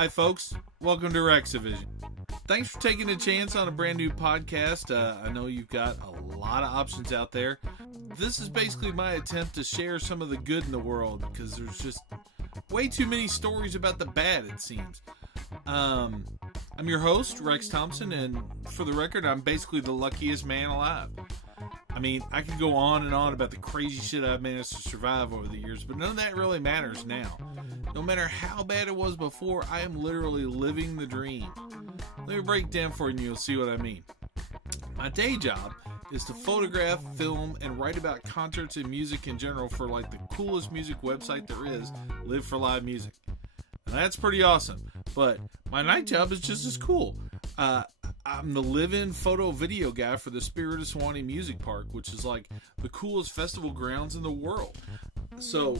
Hi, folks. Welcome to Rex Division. Thanks for taking a chance on a brand new podcast. I know you've got a lot of options out there. This is basically my attempt to share some of the good in the world because there's just way too many stories about the bad, it seems. I'm your host, Rex Thompson, and for the record, I'm basically the luckiest man alive. I mean, I could go on and on about the crazy shit I've managed to survive over the years, but none of that really matters now. No matter how bad it was before, I am literally living the dream. Let me break it down for you and you'll see what I mean. My day job is to photograph, film, and write about concerts and music in general for like the coolest music website there is, Live for Live Music. And that's pretty awesome, but my night job is just as cool. I'm the live-in photo video guy for the Spirit of Suwannee Music Park, which is like the coolest festival grounds in the world. So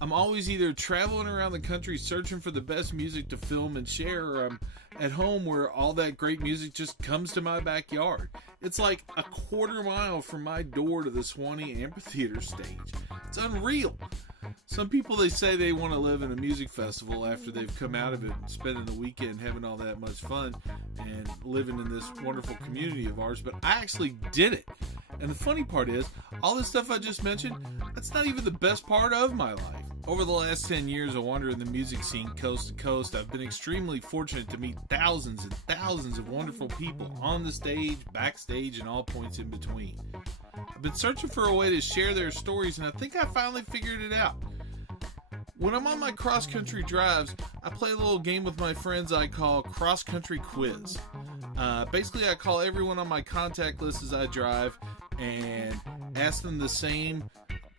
I'm always either traveling around the country searching for the best music to film and share, or I'm at home where all that great music just comes to my backyard. It's like a quarter mile from my door to the Suwannee Amphitheater stage. It's unreal. Some people, they say they want to live in a music festival after they've come out of it, spending the weekend having all that much fun and living in this wonderful community of ours, but I actually did it. And the funny part is, all this stuff I just mentioned, that's not even the best part of my life. Over the last 10 years of wandering the music scene coast to coast, I've been extremely fortunate to meet thousands and thousands of wonderful people on the stage, backstage, and all points in between. I've been searching for a way to share their stories, and I think I finally figured it out. When I'm on my cross-country drives, I play a little game with my friends I call cross-country quiz. Basically, I call everyone on my contact list as I drive and ask them the same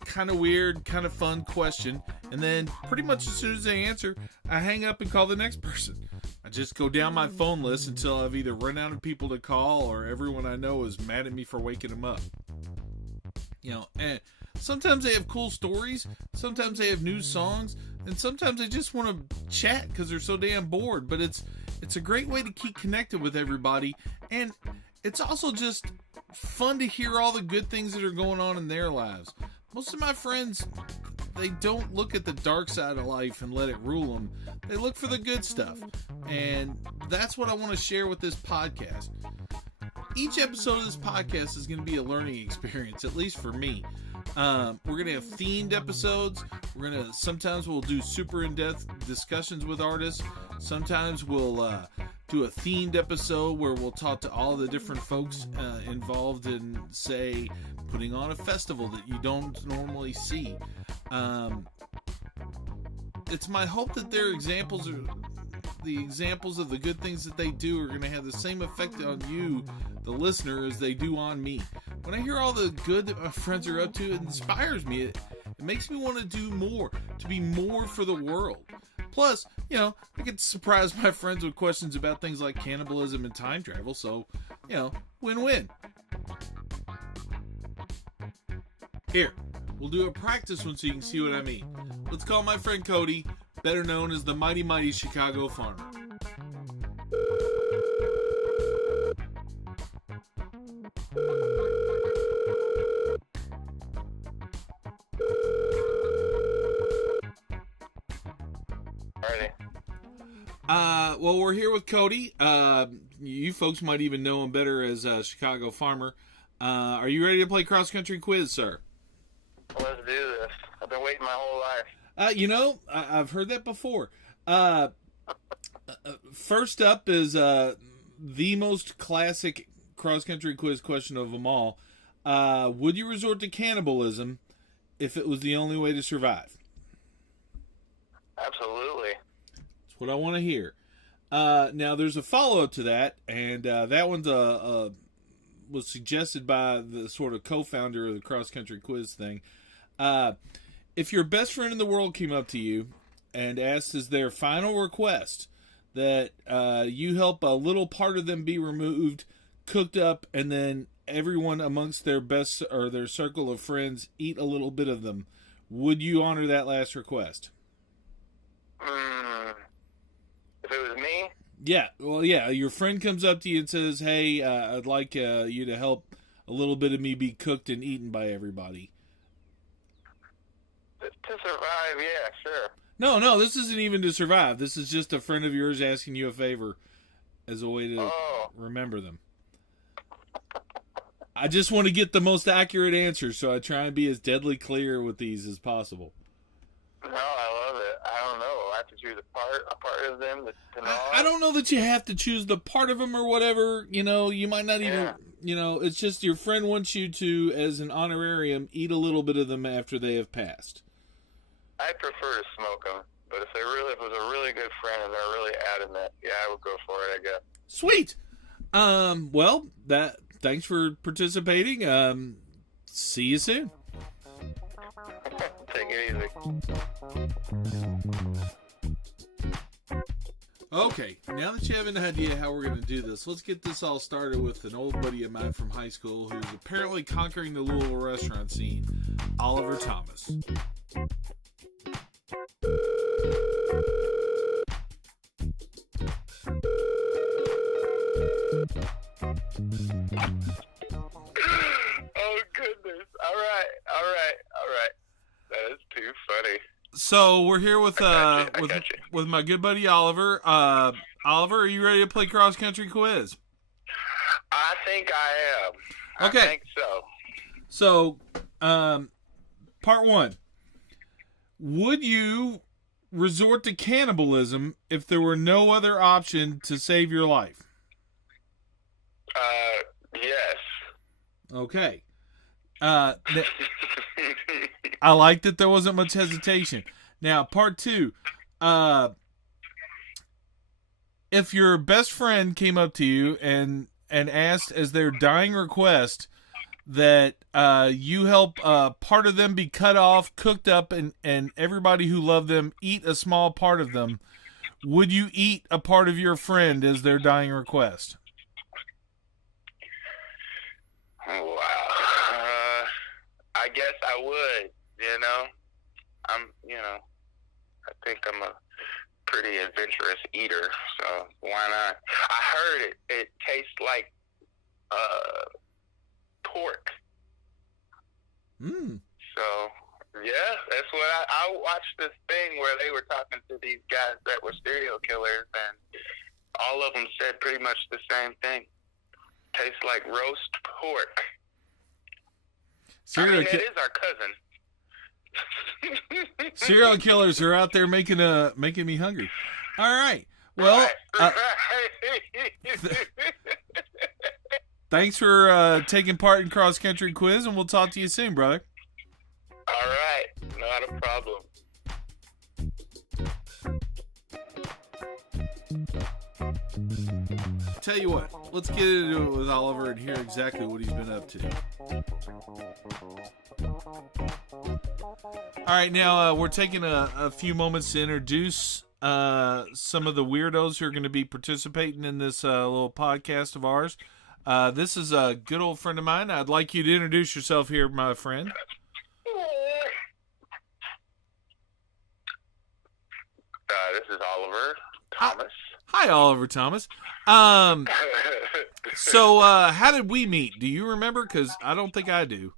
kind of weird, kind of fun question, and then pretty much as soon as they answer, I hang up and call the next person. I just go down my phone list until I've either run out of people to call or everyone I know is mad at me for waking them up. You know, and sometimes they have cool stories, sometimes they have new songs, and sometimes they just want to chat because they're so damn bored. But it's a great way to keep connected with everybody, and it's also just fun to hear all the good things that are going on in their lives. Most of my friends, they don't look at the dark side of life and let it rule them. They look for the good stuff, and that's what I want to share with this podcast. Each episode of this podcast is going to be a learning experience, at least for me. We're going to have themed episodes. Sometimes we'll do super in-depth discussions with artists. Sometimes we'll do a themed episode where we'll talk to all the different folks involved in, say, putting on a festival that you don't normally see. It's my hope that their examples of the good things that they do are going to have the same effect on you, the listener, as they do on me. When I hear all the good that my friends are up to, it inspires me. It makes me want to do more, to be more for the world. Plus, you know, I get to surprise my friends with questions about things like cannibalism and time travel, so, you know, win-win. Here, we'll do a practice one so you can see what I mean. Let's call my friend Cody, better known as the Mighty Mighty Chicago Farmer. Well, we're here with Cody. You folks might even know him better as Chicago Farmer. Are you ready to play cross country quiz, sir? Let's do this. I've been waiting my whole life. I've heard that before. First up is the most classic cross country quiz question of them all. Would you resort to cannibalism if it was the only way to survive? Absolutely. That's what I want to hear. Now, there's a follow-up to that, and that one's was suggested by the sort of co-founder of the cross-country quiz thing. If your best friend in the world came up to you and asked as their final request that you help a little part of them be removed, cooked up, and then everyone amongst their best or their circle of friends eat a little bit of them, would you honor that last request? If it was me? Yeah, well, yeah, your friend comes up to you and says, hey, I'd like you to help a little bit of me be cooked and eaten by everybody. To survive, yeah, sure. No, this isn't even to survive. This is just a friend of yours asking you a favor as a way to remember them. I just want to get the most accurate answer, so I try and be as deadly clear with these as possible. No, I love it. I don't know. I have to choose a part of them to know. I don't know that you have to choose the part of them or whatever. You know, you might not even, it's just your friend wants you to, as an honorarium, eat a little bit of them after they have passed. I prefer to smoke them, but if it was a really good friend and they're really adamant, yeah, I would go for it, I guess. Sweet. Well, thanks for participating. See you soon. Take it easy. Okay, now that you have an idea how we're going to do this, let's get this all started with an old buddy of mine from high school who's apparently conquering the Louisville restaurant scene, Oliver Thomas. Oh, goodness. All right. That is too funny. So we're here with my good buddy Oliver. Oliver, are you ready to play cross country quiz? I think I am. Okay. I think so. So, part one. Would you resort to cannibalism if there were no other option to save your life? Yes. Okay. I like that there wasn't much hesitation. Now, part two. If your best friend came up to you and asked as their dying request that you help part of them be cut off, cooked up, and everybody who loved them eat a small part of them, would you eat a part of your friend as their dying request? Oh, wow. I guess I would, I think I'm a pretty adventurous eater, so why not? I heard it tastes like pork. So, yeah, that's what I watched this thing where they were talking to these guys that were serial killers, and all of them said pretty much the same thing. Tastes like roast pork. That is our cousin. Serial killers are out there making me hungry. All right. Well, thanks for taking part in cross country quiz, and we'll talk to you soon, brother. All right, not a problem. Tell you what, let's get into it with Oliver and hear exactly what he's been up to. All right, now we're taking a few moments to introduce some of the weirdos who are going to be participating in this little podcast of ours. This is a good old friend of mine. I'd like you to introduce yourself here, my friend. This is Oliver Thomas. Hi, Oliver Thomas. So, how did we meet? Do you remember? Because I don't think I do.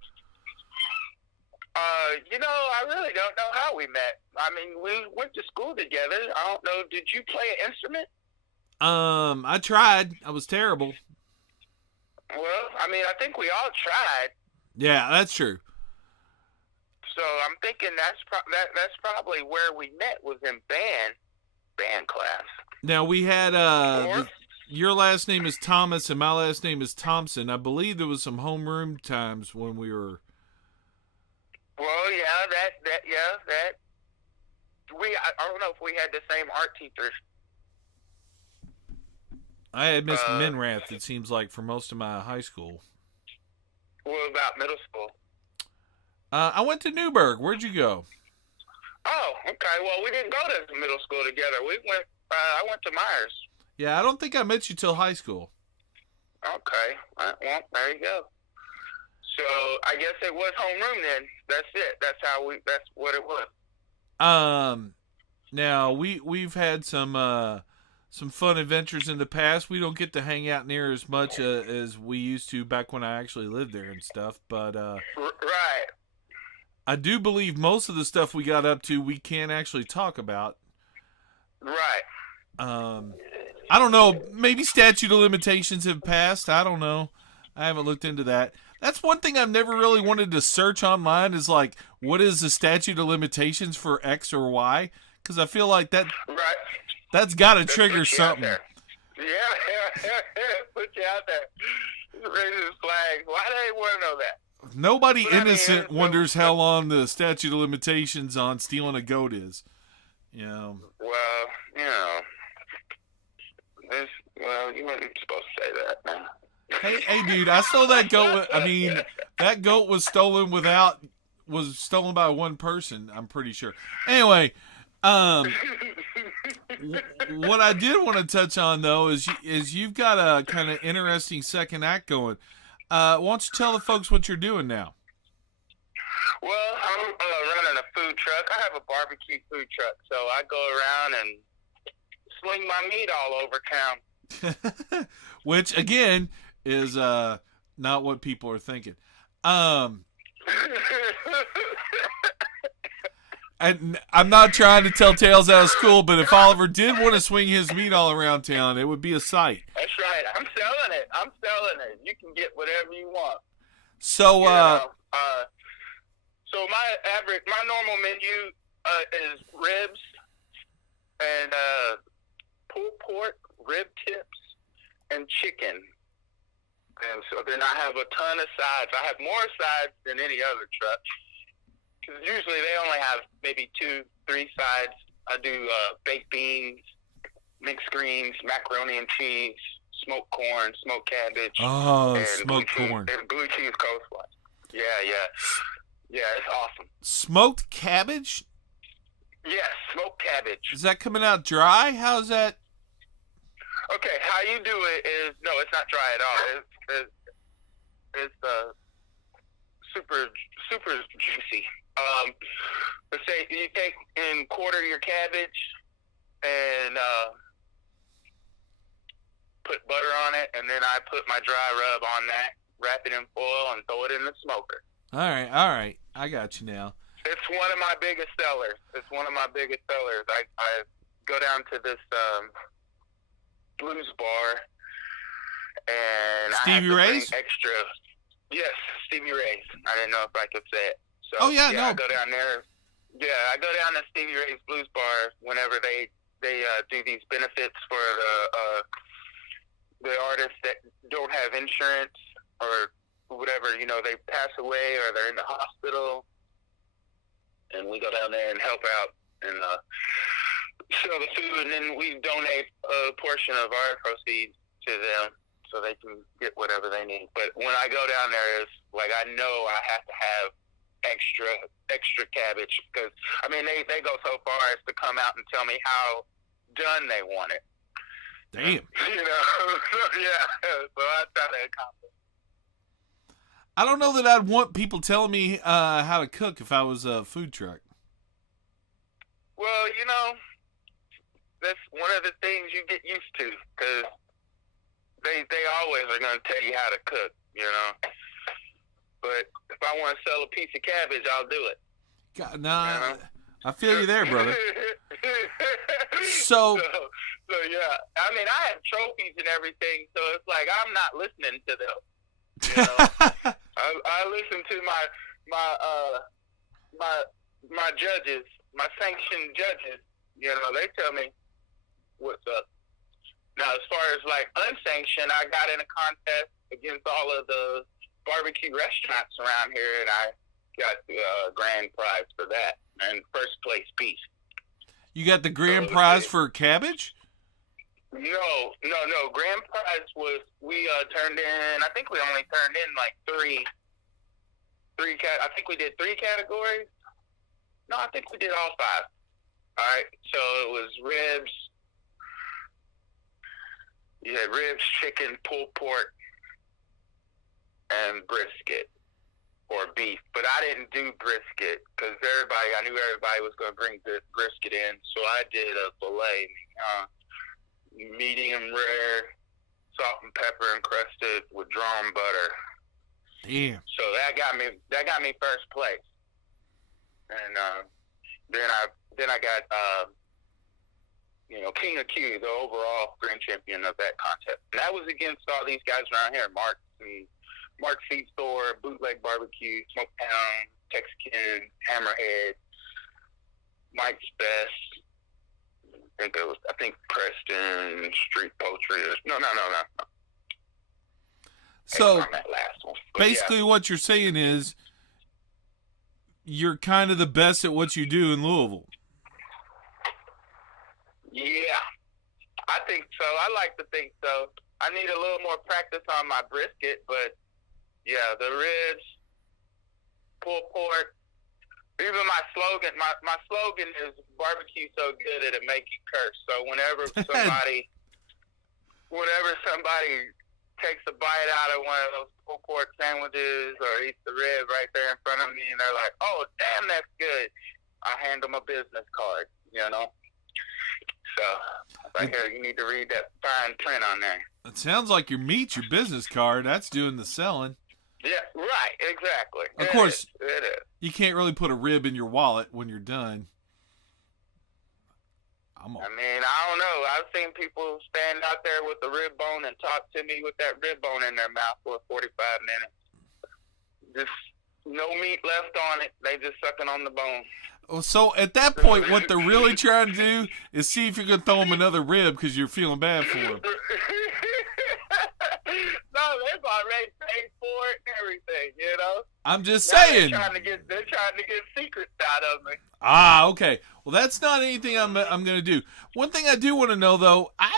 I really don't know how we met. I mean, we went to school together. I don't know. Did you play an instrument? I tried. I was terrible. Well, I mean, I think we all tried. Yeah, that's true. So I'm thinking that's probably where we met, was in band class. Now we had your last name is Thomas and my last name is Thompson. I believe there was some homeroom times when we were. Well, yeah, I don't know if we had the same art teachers. I had Miss Minrath, it seems like, for most of my high school. What about middle school? I went to Newburgh. Where'd you go? Oh, okay. Well, we didn't go to middle school together. I went to Myers. Yeah, I don't think I met you till high school. Okay. Well, there you go. So I guess it was homeroom then. That's it. That's what it was. Now we've had some fun adventures in the past. We don't get to hang out near as much as we used to back when I actually lived there and stuff. But right. I do believe most of the stuff we got up to we can't actually talk about. Right. I don't know. Maybe statute of limitations have passed. I don't know. I haven't looked into that. That's one thing I've never really wanted to search online is like, what is the statute of limitations for X or Y? Because I feel like that's got to trigger something. Yeah. Put you out there. Raise flags. Why do they want to know that? Nobody innocent wonders how long the statute of limitations on stealing a goat is. You know. Well, you weren't supposed to say that, man. Hey, dude! I stole that goat. That goat was stolen by one person. I'm pretty sure. Anyway, what I did want to touch on though is you've got a kind of interesting second act going. Why don't you tell the folks what you're doing now? Well, I'm running a food truck. I have a barbecue food truck, so I go around and sling my meat all over town. Which again is not what people are thinking. And I'm not trying to tell tales out of school, but if Oliver did want to swing his meat all around town, it would be a sight. That's right. I'm selling it. You can get whatever you want. So, so my normal menu is ribs and pulled pork, rib tips, and chicken. And so then I have a ton of sides. I have more sides than any other truck. Because usually they only have maybe 2-3 sides. I do baked beans, mixed greens, macaroni and cheese, smoked corn, smoked cabbage. Oh, and smoked corn. And blue cheese coleslaw. Yeah. Yeah, it's awesome. Smoked cabbage? Yes, smoked cabbage. Is that coming out dry? How's that? Okay, how you do it is, no, it's not dry at all. It's super juicy. Let's say you take and quarter your cabbage and put butter on it, and then I put my dry rub on that, wrap it in foil, and throw it in the smoker. All right. I got you now. It's one of my biggest sellers. I go down to this blues bar, and Stevie Ray's? Extra. Yes, Stevie Ray's. I didn't know if I could say it. So, no. I go down there. Yeah, I go down to Stevie Ray's Blues Bar whenever they do these benefits for the artists that don't have insurance or whatever. You know, they pass away or they're in the hospital, and we go down there and help out and sell the food, and then we donate a portion of our proceeds to them so they can get whatever they need. But when I go down there, it's like I know I have to have extra cabbage because, I mean, they go so far as to come out and tell me how done they want it. Damn. You know, yeah. So I try to accomplish. I don't know that I'd want people telling me how to cook if I was a food truck. Well, you know, that's one of the things you get used to because they always are going to tell you how to cook, you know. But if I want to sell a piece of cabbage, I'll do it. God, nah, you know? I feel you there, brother. So yeah, I mean, I have trophies and everything, so it's like I'm not listening to them. You know? I listen to my judges, my sanctioned judges. You know, they tell me what's up. Now, as far as like unsanctioned, I got in a contest against all of the barbecue restaurants around here, and I got the grand prize for that and first place piece. You got the grand prize for cabbage? No. Grand prize was we turned in. I think we only turned in like three. I think we did 3 categories. No, I think we did all 5. All right. So it was ribs. You had ribs, chicken, pulled pork, and brisket or beef. But I didn't do brisket because I knew everybody was going to bring brisket in. So I did a filet, medium rare, salt and pepper encrusted with drawn butter. Damn. So that got me first place. and then I got King of Q, the overall grand champion of that contest. And that was against all these guys around here, Mark Feed Store, Bootleg Barbecue, Smoketown, Texican, Hammerhead, Mike's Best. I think Preston, Street Poetry. No. So on that last one. But basically, what you're saying is you're kind of the best at what you do in Louisville. Yeah, I think so. I like to think so. I need a little more practice on my brisket, but yeah, the ribs, pulled pork. Even my slogan is barbecue so good it'll make you curse. So whenever somebody takes a bite out of one of those pulled pork sandwiches or eats the rib right there in front of me and they're like, "Oh, damn, that's good," I hand them a business card, So right here, you need to read that fine print on there. It sounds like your meat's your business card. That's doing the selling. Yeah, right, exactly. Of course, it is. You can't really put a rib in your wallet when you're done. I don't know. I've seen people stand out there with a rib bone and talk to me with that rib bone in their mouth for 45 minutes. Just no meat left on it. They just sucking on the bone. Well, so at that point, what they're really trying to do is see if you can throw them another rib because you're feeling bad for them. No, they've already paid for it and everything, I'm just now saying. They're trying to get secrets out of me. Ah, okay. Well, that's not anything I'm going to do. One thing I do want to know, though, I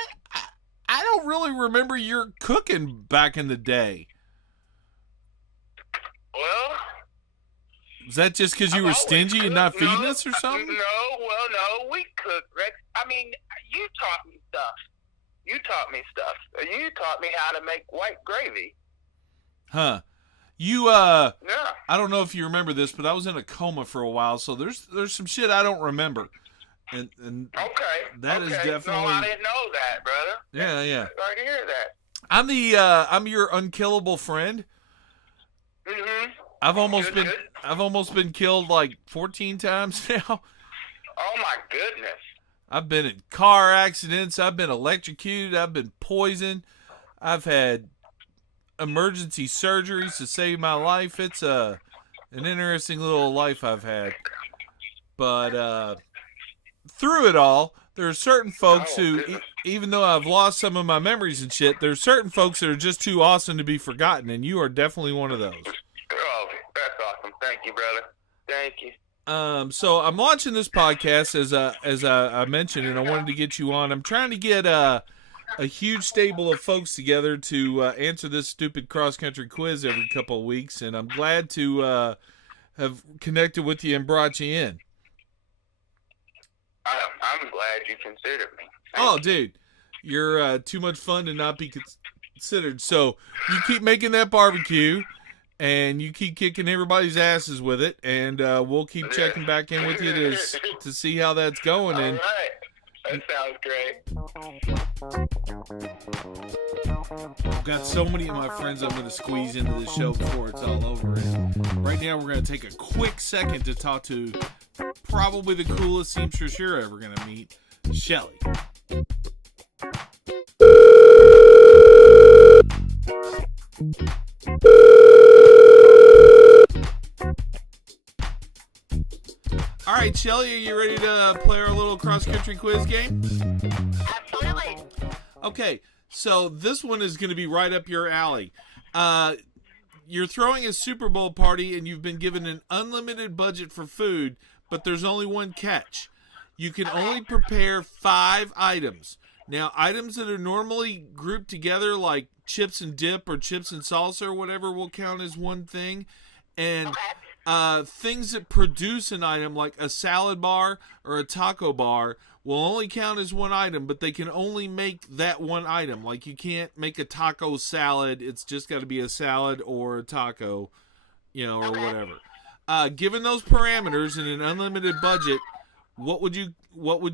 don't really remember your cooking back in the day. Well, is that just because you were stingy and not feeding us or something? No, we cooked, Rex. You taught me stuff. You taught me how to make white gravy. Huh. You, yeah. I don't know if you remember this, but I was in a coma for a while, so there's some shit I don't remember. And okay. That is definitely... No, I didn't know that, brother. Yeah. Sorry to hear that. I'm your unkillable friend. Mm-hmm. I've almost been killed like 14 times now. Oh my goodness. I've been in car accidents. I've been electrocuted. I've been poisoned. I've had emergency surgeries to save my life. It's an interesting little life I've had. But through it all, there are certain folks who, even though I've lost some of my memories and shit, there are certain folks that are just too awesome to be forgotten, and you are definitely one of those. Oh, that's awesome. Thank you, brother. Thank you. So I'm launching this podcast as I mentioned, and I wanted to get you on. I'm trying to get a huge stable of folks together to answer this stupid cross-country quiz every couple of weeks, and I'm glad to have connected with you and brought you in. I'm glad you considered me. Oh, dude, you're too much fun to not be considered. So you keep making that barbecue. And you keep kicking everybody's asses with it, and we'll keep checking back in with you to see how that's going. All and right. That sounds great. I've got so many of my friends I'm going to squeeze into the show before it's all over. And right now we're going to take a quick second to talk to probably the coolest seamstress you're ever going to meet, Shellie. All right, Shellie, are you ready to play our little cross-country quiz game? Absolutely. Okay, so this one is going to be right up your alley. You're throwing a Super Bowl party, and you've been given an unlimited budget for food, but there's only one catch. You can only prepare 5 items. Now, items that are normally grouped together, like chips and dip or chips and salsa or whatever, will count as one thing. And things that produce an item, like a salad bar or a taco bar, will only count as one item, but they can only make that one item. Like, you can't make a taco salad. It's just got to be a salad or a taco, or whatever. Given those parameters and an unlimited budget, what would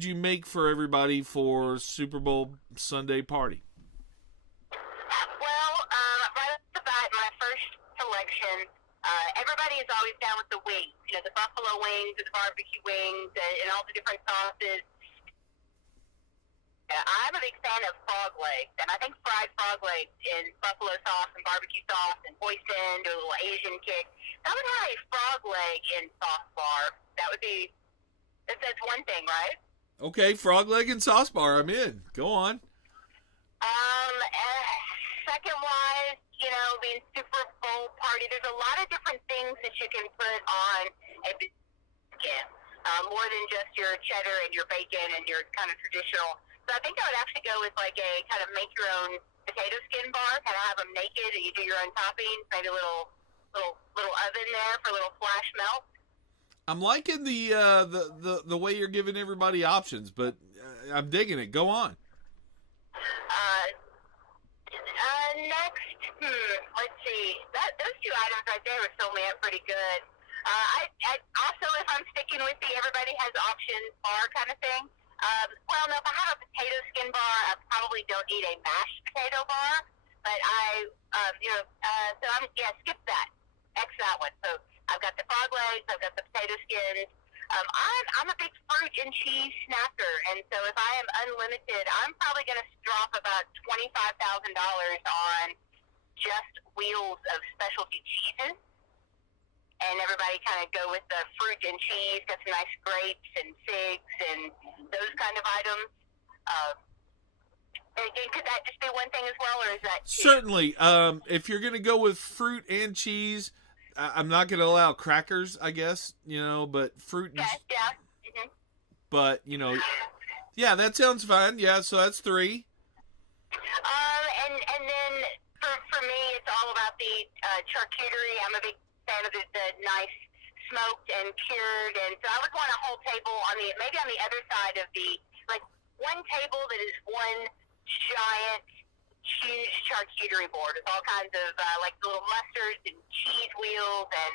you make for everybody for Super Bowl Sunday party? Well, right off the bat, my first selection, everybody is always down with the wings. the buffalo wings, or the barbecue wings, and all the different sauces. I'm a big fan of frog legs, and I think fried frog legs in buffalo sauce and barbecue sauce and hoisin, or a little Asian kick. I would have a frog leg in sauce bar. That's one thing, right? Okay, frog leg and sauce bar. I'm in. Go on. Second-wise, being Super Bowl party, there's a lot of different things that you can put on a biscuit, more than just your cheddar and your bacon and your kind of traditional. So I think I would actually go with like a kind of make your own potato skin bar, kind of have them naked, and you do your own toppings, maybe a little oven there for a little flash melt. I'm liking the way you're giving everybody options, but I'm digging it. Go on. Next, let's see. Those two items right there would fill me up pretty good. I also, if I'm sticking with the everybody has options bar kind of thing, well, no, if I have a potato skin bar, I probably don't need a mashed potato bar, but so skip that. X that one. So I've got the frog legs, I've got the potato skins. I'm a big fruit and cheese snacker, and so if I am unlimited, I'm probably going to drop about $25,000 on just wheels of specialty cheeses, and everybody kind of go with the fruit and cheese, got some nice grapes and figs and those kind of items. And could that just be one thing as well, or is that two? Certainly. If you're going to go with fruit and cheese, I'm not going to allow crackers, I guess, but fruit and Yeah. Mm-hmm. But, yeah, that sounds fine. Yeah, so that's 3. And then for me, it's all about the charcuterie. I'm a big fan of the nice smoked and cured, and so I would want a whole table maybe on the other side of one table that is one giant, huge charcuterie board with all kinds of little mustards and cheese wheels and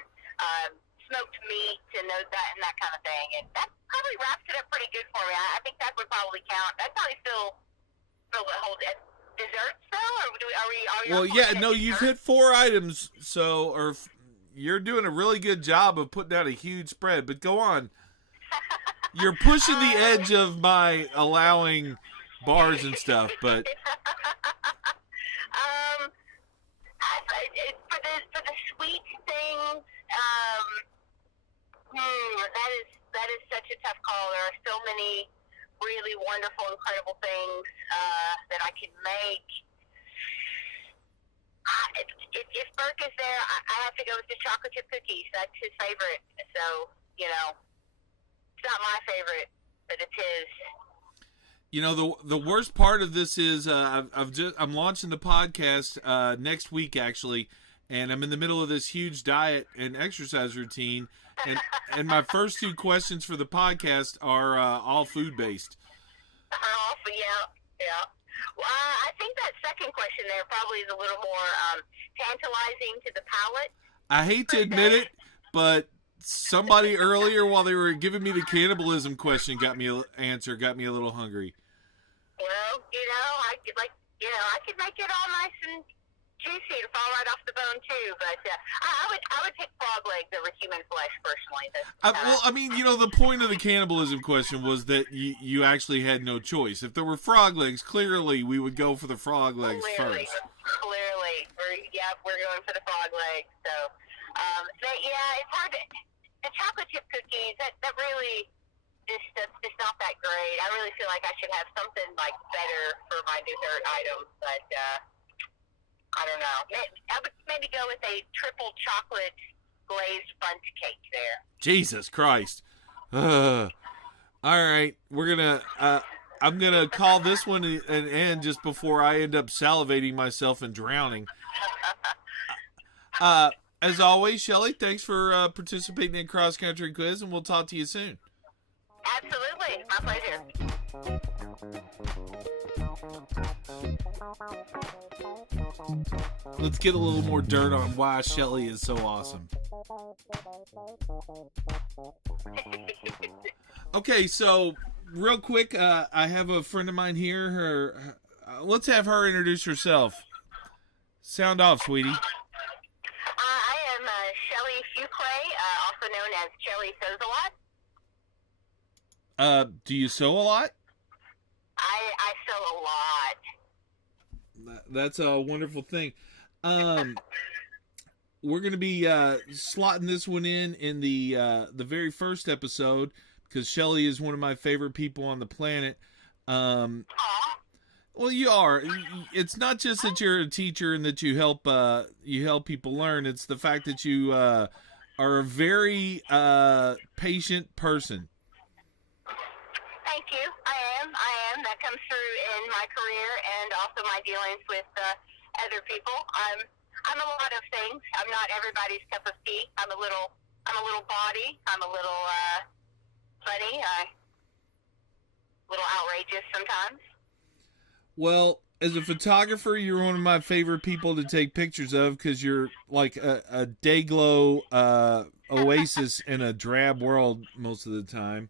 smoked meat and that kind of thing. And that probably wraps it up pretty good for me. I think that would probably count. That'd probably fill the whole desserts though, or are we? Well, yeah, no, you've hit 4 items, you're doing a really good job of putting out a huge spread. But go on. You're pushing the edge of my allowing bars and stuff, but. For the sweet things, that is such a tough call. There are so many really wonderful, incredible things that I can make. If Burke is there, I have to go with the chocolate chip cookies. That's his favorite. So, it's not my favorite, but it's his. The worst part of this is I'm launching the podcast next week actually, and I'm in the middle of this huge diet and exercise routine, and my first 2 questions for the podcast are all food based. Yeah. Well, I think that second question there probably is a little more tantalizing to the palate. I hate to admit it, but somebody earlier while they were giving me the cannibalism question got me a little hungry. Well, I could make it all nice and juicy to fall right off the bone too. But I would take frog legs over human flesh personally. The point of the cannibalism question was that you actually had no choice. If there were frog legs, clearly we would go for the frog legs first. Clearly, we're going for the frog legs. So, it's hard to. The chocolate chip cookies, that really it's not that great. I really feel like I should have something better for my dessert items, but I don't know. I would maybe go with a triple chocolate glazed bundt cake there. Jesus Christ. All right, I'm gonna call this one an end just before I end up salivating myself and drowning. As always, Shellie, thanks for participating in Cross Country Quiz, and we'll talk to you soon. Absolutely. My pleasure. Let's get a little more dirt on why Shellie is so awesome. Okay, so real quick, I have a friend of mine here. Let's have her introduce herself. Sound off, sweetie. I am Shellie Sewsalot, also known as Shellie Sewsalot. Do you sew a lot? I sew a lot. That's a wonderful thing. We're going to be slotting this one in the very first episode because Shellie is one of my favorite people on the planet. Well, you are. It's not just that you're a teacher and that you help people learn. It's the fact that you are a very patient person. Thank you. I am. That comes through in my career and also my dealings with other people. I'm a lot of things. I'm not everybody's cup of tea. I'm a little bawdy. I'm a little funny. A little outrageous sometimes. Well, as a photographer, you're one of my favorite people to take pictures of because you're like a day-glow oasis in a drab world most of the time.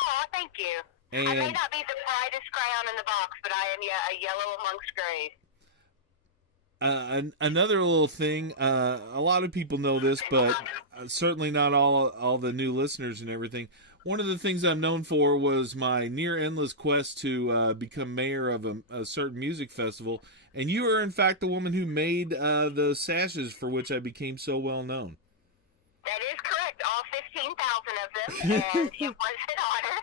Oh, thank you. And I may not be the brightest crayon in the box, but I am a yellow amongst grays. Another little thing, a lot of people know this, but certainly not all the new listeners and everything. One of the things I'm known for was my near-endless quest to become mayor of a certain music festival, and you are, in fact, the woman who made the sashes for which I became so well known. That is correct, all 15,000 of them, and it was an honor.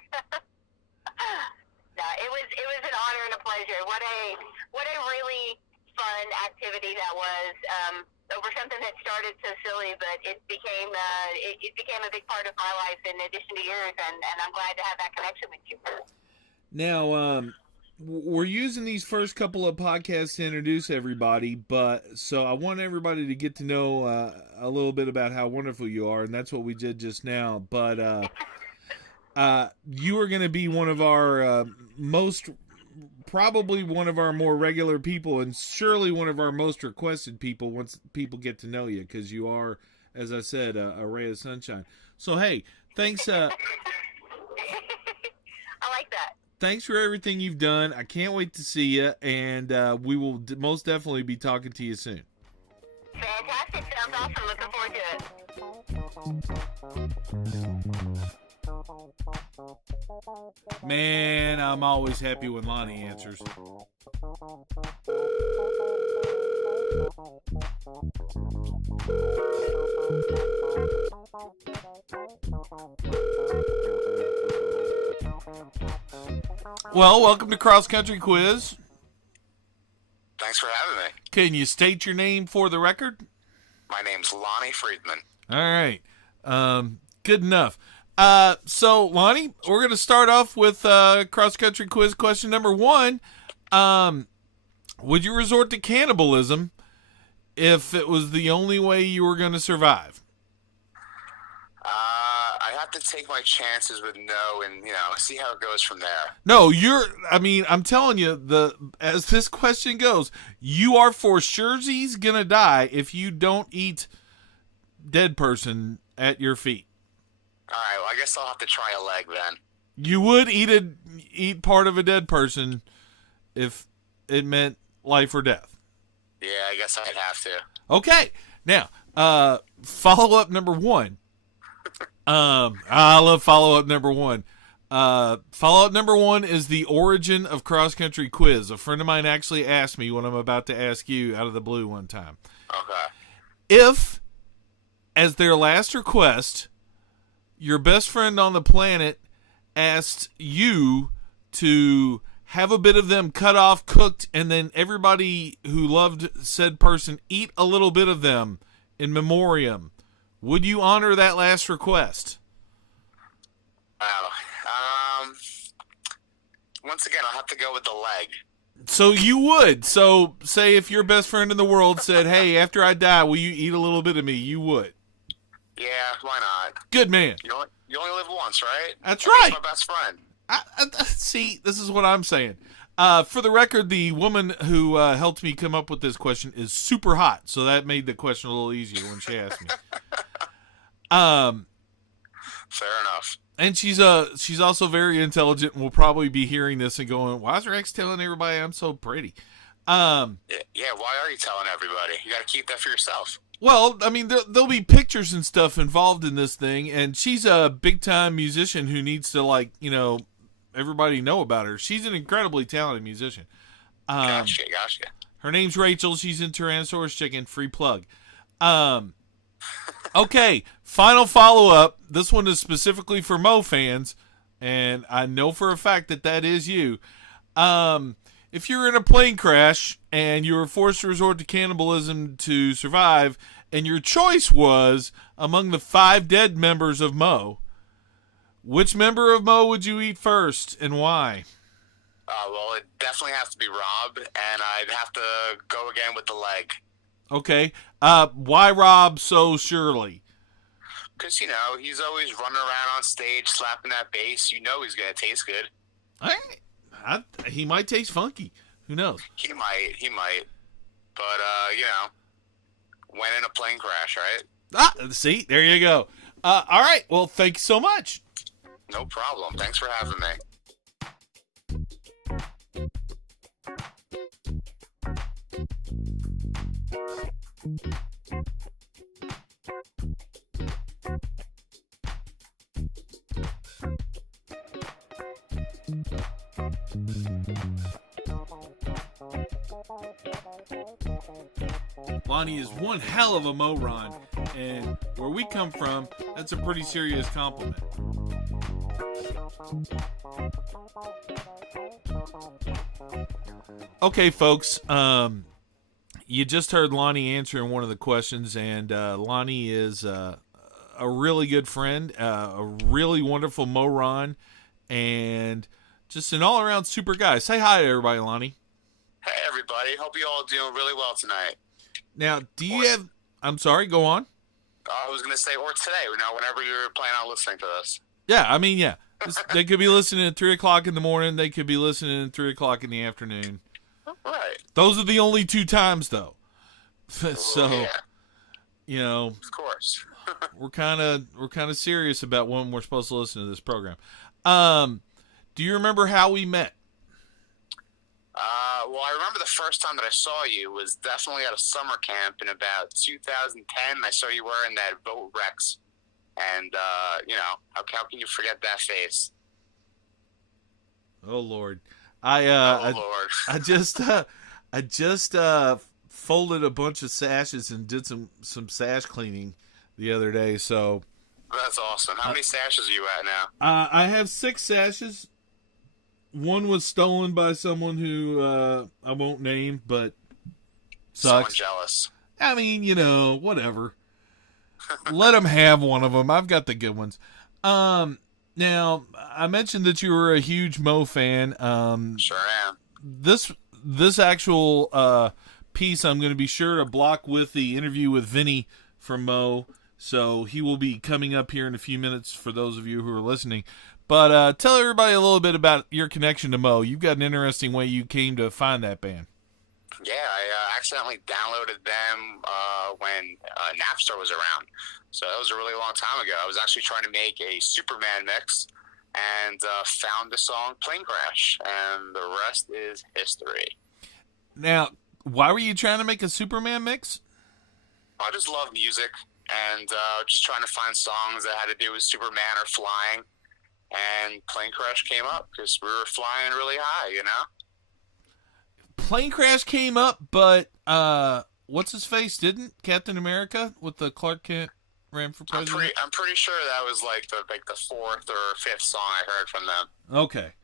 No, it was an honor and a pleasure. What a really fun activity that was. Over something that started so silly, but it became a big part of my life in addition to yours, and I'm glad to have that connection with you. Now, we're using these first couple of podcasts to introduce everybody, but so I want everybody to get to know a little bit about how wonderful you are, and that's what we did just now. But you are going to be one of our probably one of our more regular people, and surely one of our most requested people once people get to know you, because you are, as I said, a ray of sunshine. So, hey, thanks. I like that. Thanks for everything you've done. I can't wait to see you, and we will most definitely be talking to you soon. Fantastic. Sounds awesome. Looking forward to it. Man, I'm always happy when Lonny answers. Well, welcome to Cross Country Quiz. Thanks for having me. Can you state your name for the record? My name's Lonny Friedman. All right. Good enough. So, Lonny, we're going to start off with Cross Country Quiz question number 1. Would you resort to cannibalism if it was the only way you were going to survive? I have to take my chances with no and, see how it goes from there. No, I'm telling you, as this question goes, you are for sure's going to die if you don't eat dead person at your feet. All right, well, I guess I'll have to try a leg then. You would eat part of a dead person if it meant life or death. Yeah, I guess I'd have to. Okay, now follow-up number 1. I love follow-up number 1. Follow-up number 1 is the origin of Cross Country Quiz. A friend of mine actually asked me what I'm about to ask you out of the blue one time. Okay. If, as their last request, your best friend on the planet asked you to have a bit of them cut off, cooked, and then everybody who loved said person eat a little bit of them in memoriam, would you honor that last request? Once again, I'll have to go with the leg. So you would. So say if your best friend in the world said, hey, after I die, will you eat a little bit of me? You would. Yeah, why not? Good man. You only live once, right? That's right. He's my best friend. See, this is what I'm saying. For the record, the woman who helped me come up with this question is super hot, so that made the question a little easier when she asked me. Fair enough. And she's also very intelligent and will probably be hearing this and going, why is Rex telling everybody I'm so pretty? Yeah, why are you telling everybody? You got to keep that for yourself. Well, I mean, there'll be pictures and stuff involved in this thing, and she's a big-time musician who needs to, like, everybody know about her. She's an incredibly talented musician. Gotcha. Her name's Rachel. She's in Tyrannosaurus Chicken. Free plug. Okay, final follow-up. This one is specifically for Mo fans, and I know for a fact that is you. If you're in a plane crash and you were forced to resort to cannibalism to survive, and your choice was among the 5 dead members of Mo, which member of Mo would you eat first and why? Well, it definitely has to be Rob, and I'd have to go again with the leg. Okay. Why Rob so surely? Because, he's always running around on stage slapping that bass. You know he's going to taste good. He might taste funky. Who knows? He might. But, when in a plane crash, right? See? There you go. All right. Well, thank you so much. No problem. Thanks for having me. Lonny is one hell of a moe.ron, and where we come from, that's a pretty serious compliment. Okay, folks, you just heard Lonny answering one of the questions, and Lonny is a really good friend, a really wonderful moe.ron, and just an all-around super guy. Say hi to everybody, Lonny. Hey, everybody. Hope you all doing really well tonight. Now, do you have... I'm sorry, go on. I was going to say, or today, whenever you're planning on listening to this. Yeah, I mean, yeah. They could be listening at 3 o'clock in the morning. They could be listening at 3 o'clock in the afternoon. Right. Those are the only 2 times, though. So, yeah. Of course. we're kind of serious about when we're supposed to listen to this program. Do you remember how we met? Well, I remember the first time that I saw you was definitely at a summer camp in about 2010. I saw you wearing that Vote Rex. And, how can you forget that face? Oh, Lord. Lord. I just folded a bunch of sashes and did some sash cleaning the other day, so... That's awesome. How many sashes are you at now? I have 6 sashes. One was stolen by someone who I won't name, but sucks. Someone jealous. I mean, whatever. Let them have one of them. I've got the good ones. Now, I mentioned that you were a huge Mo fan. Sure am. This actual piece, I'm going to be sure to block with the interview with Vinnie from Mo. So he will be coming up here in a few minutes for those of you who are listening. But tell everybody a little bit about your connection to Mo. You've got an interesting way you came to find that band. Yeah, I accidentally downloaded them when Napster was around. So that was a really long time ago. I was actually trying to make a Superman mix and found the song Plane Crash. And the rest is history. Now, why were you trying to make a Superman mix? I just love music. And just trying to find songs that had to do with Superman or flying. And Plane Crash came up because we were flying really high, Plane Crash came up, but what's his face didn't? Captain America with the Clark Kent ran for president? I'm pretty sure that was like the 4th or 5th song I heard from them. Okay.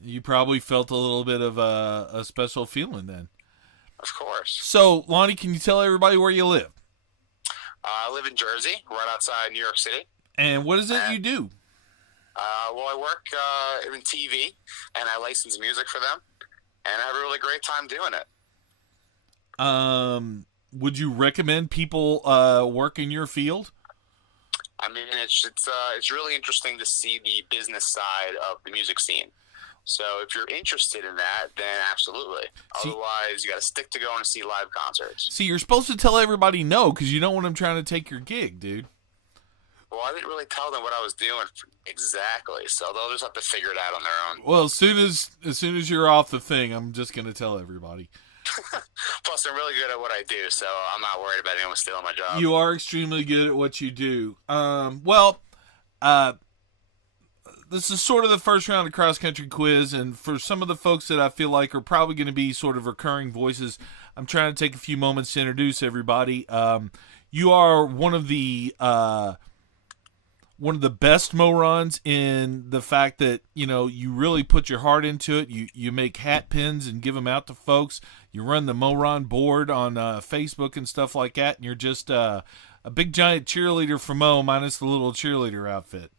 You probably felt a little bit of a special feeling then. Of course. So, Lonny, can you tell everybody where you live? I live in Jersey, right outside New York City. And what is it you do? Well, I work in TV, and I license music for them, and I have a really great time doing it. Would you recommend people work in your field? I mean, it's really interesting to see the business side of the music scene. So if you're interested in that, then absolutely. Otherwise, you got to stick to going to see live concerts. See, you're supposed to tell everybody no, because you don't want them trying to take your gig, dude. Well, I didn't really tell them what I was doing exactly, so they'll just have to figure it out on their own. Well, as soon as you're off the thing, I'm just going to tell everybody. Plus, I'm really good at what I do, so I'm not worried about anyone stealing my job. You are extremely good at what you do. This is sort of the first round of cross-country quiz, and for some of the folks that I feel like are probably going to be sort of recurring voices, I'm trying to take a few moments to introduce everybody. You are one of the best moe.rons in the fact that, you know, you really put your heart into it. You make hat pins and give them out to folks. You run the moe.ron board on Facebook and stuff like that, and you're just a big giant cheerleader for Mo minus the little cheerleader outfit.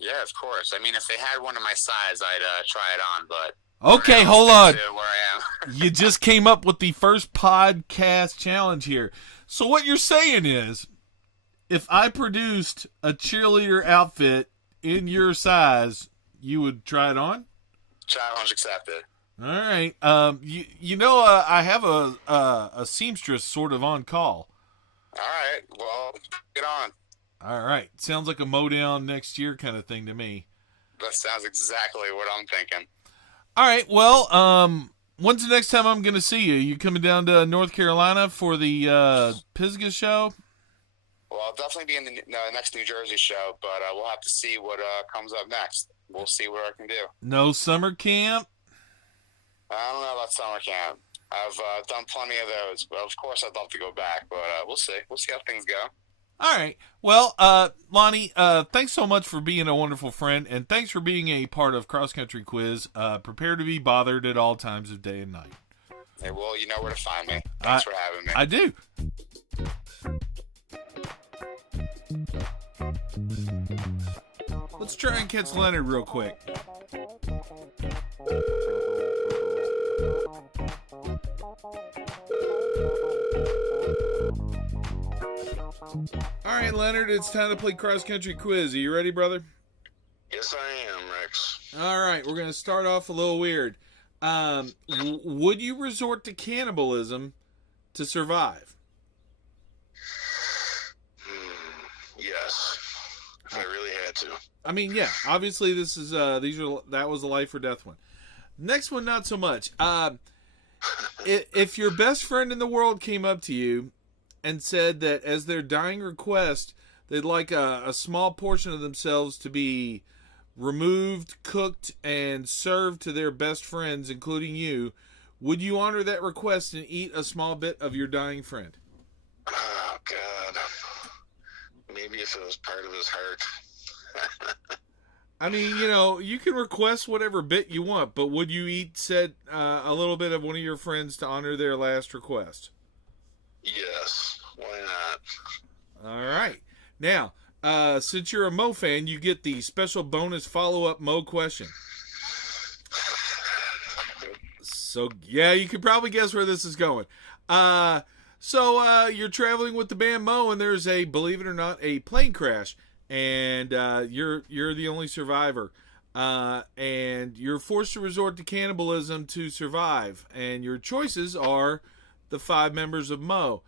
Yeah, of course. I mean, if they had one of my size, I'd try it on, but... Okay, hold on. Where I am. You just came up with the first podcast challenge here. So what you're saying is, if I produced a cheerleader outfit in your size, you would try it on? Challenge accepted. All right. I have a seamstress sort of on call. All right. Well, get on. All right. Sounds like a mow down next year kind of thing to me. That sounds exactly what I'm thinking. All right. Well, when's the next time I'm going to see you? You coming down to North Carolina for the Pisgah show? Well, I'll definitely be in the next New Jersey show, but we'll have to see what comes up next. We'll see what I can do. No summer camp? I don't know about summer camp. I've done plenty of those, but of course I'd love to go back, but we'll see. We'll see how things go. All right. Well, Lonny, thanks so much for being a wonderful friend, and thanks for being a part of Cross Country Quiz. Prepare to be bothered at all times of day and night. Hey, well, you know where to find me. Thanks for having me. I do. Let's try and catch Leonard real quick. All right, Leonard, it's time to play Cross Country Quiz. Are you ready, brother? Yes, I am, Rex. All right, we're going to start off a little weird. Would you resort to cannibalism to survive? Yes, if I really had to. I mean, yeah. Obviously, that was a life or death one. Next one, not so much. If your best friend in the world came up to you and said that as their dying request, they'd like a small portion of themselves to be removed, cooked, and served to their best friends, including you, would you honor that request and eat a small bit of your dying friend? Oh, God. Maybe if it was part of his heart. I mean, you can request whatever bit you want, but would you eat a little bit of one of your friends to honor their last request? Yes, why not? All right. Now, since you're a Mo fan, you get the special bonus follow-up Mo question. So, yeah, you can probably guess where this is going. So you're traveling with the band Mo, and there's believe it or not, a plane crash, and you're the only survivor. And you're forced to resort to cannibalism to survive, and your choices are the 5 members of Mo.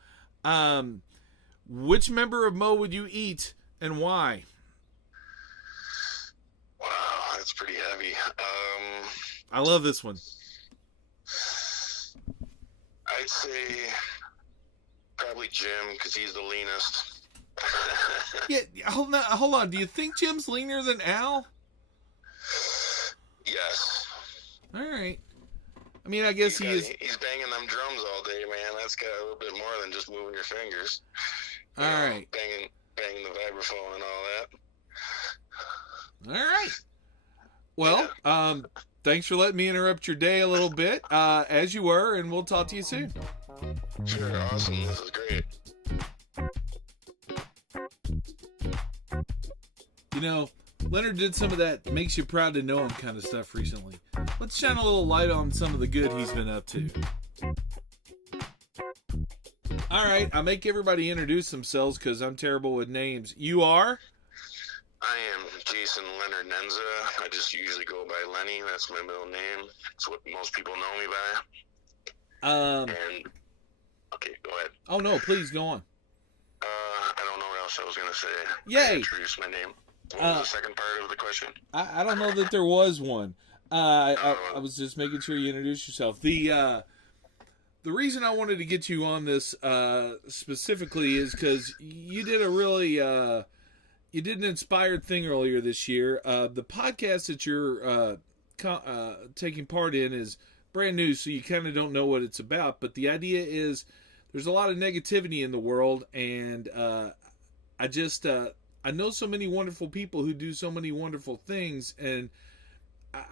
Which member of Mo would you eat and why? Wow, that's pretty heavy. I love this one. I'd say probably Jim, because he's the leanest. Yeah, hold on. Do you think Jim's leaner than Al? Yes. All right. I mean, I guess He's banging them drums all day, man. That's got a little bit more than just moving your fingers. All right. Banging the vibraphone and all that. All right. Well, yeah. Thanks for letting me interrupt your day a little bit, as you were, and we'll talk to you soon. Sure, awesome. This is great. Leonard did some of that makes you proud to know him kind of stuff recently. Let's shine a little light on some of the good he's been up to. All right, I'll make everybody introduce themselves because I'm terrible with names. You are? I am Jason Leonard Nendza. I just usually go by Lenny. That's my middle name. It's what most people know me by. Okay, go ahead. Oh, no, please go on. I don't know what else I was going to say. Yay! Introduce my name. What was the second part of the question? I don't know that there was one. I was just making sure you introduced yourself. the reason I wanted to get you on this specifically is because you did a really you did an inspired thing earlier this year. The podcast that you're taking part in is brand new, so you kind of don't know what it's about. But the idea is there's a lot of negativity in the world, and I know so many wonderful people who do so many wonderful things, and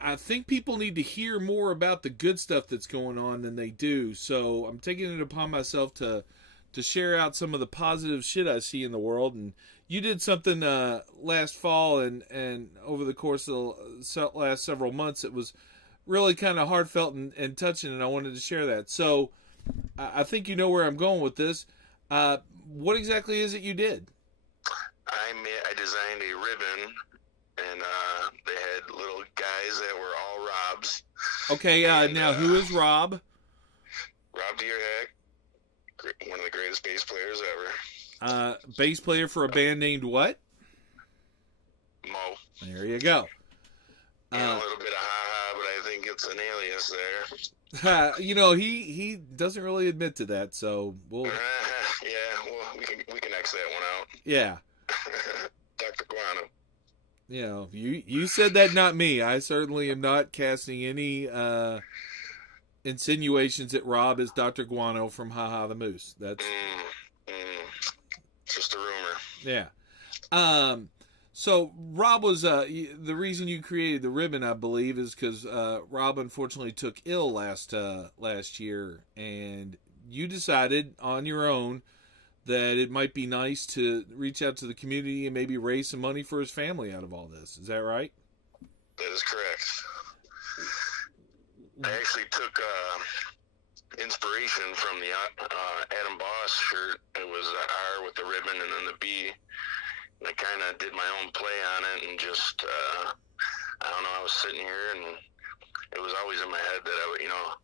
I think people need to hear more about the good stuff that's going on than they do. So I'm taking it upon myself to share out some of the positive shit I see in the world. And you did something last fall and over the course of the last several months, it was really kind of heartfelt and touching, and I wanted to share that. So I think you know where I'm going with this. What exactly is it you did? I designed a ribbon, and they had little guys that were all Robs. Okay, now who is Rob? Rob Deerheck, one of the greatest bass players ever. Bass player for a band named what? Mo. There you go. And a little bit of ha-ha, but I think it's an alias there. You know, he doesn't really admit to that, so we'll... Yeah, well, we can X that one out. Yeah. Dr. Guano. You know, you said that, not me. I certainly am not casting any insinuations that Rob is Dr. Guano from Ha Ha the Moose. That's just a rumor. Yeah. So Rob was the reason you created the ribbon, I believe, is because Rob unfortunately took ill last year, and you decided on your own that it might be nice to reach out to the community and maybe raise some money for his family out of all this. Is that right? That is correct. I actually took inspiration from the Adam Boss shirt. It was the R with the ribbon and then the B. And I kind of did my own play on it and just, I don't know, I was sitting here and it was always in my head that I would, you know,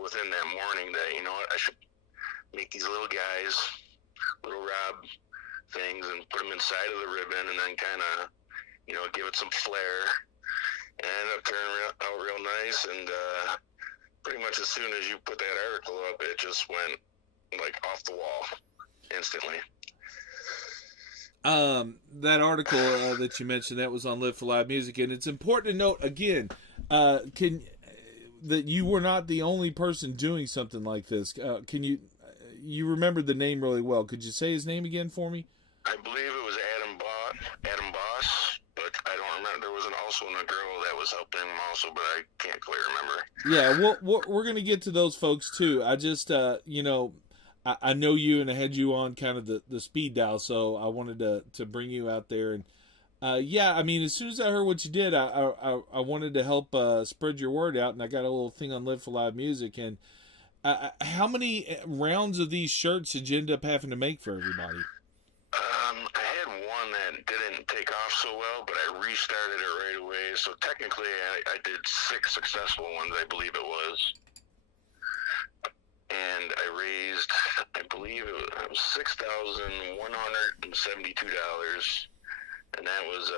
within that morning that, you know what, I should make these little guys, little Rob things and put them inside of the ribbon and then kind of, you know, give it some flair. And it ended up turning out real nice, and pretty much as soon as you put that article up, it just went like off the wall instantly. That article that you mentioned, that was on Live for Live Music, and it's important to note again, that you were not the only person doing something like this. Can you remembered the name really well? Could you say his name again for me? I believe it was Adam Boss, but I don't remember. There was also a girl that was helping him also, but I can't quite remember. Yeah, we're going to get to those folks too. I just, you know, I know you, and I had you on kind of the speed dial, so I wanted to bring you out there. And yeah, I mean, as soon as I heard what you did, I wanted to help spread your word out, and I got a little thing on Live for Live Music. And how many rounds of these shirts did you end up having to make for everybody? I had one that didn't take off so well, but I restarted it right away. So technically, I did 6 successful ones, I believe it was. And I raised, I believe it was $6,172. And that was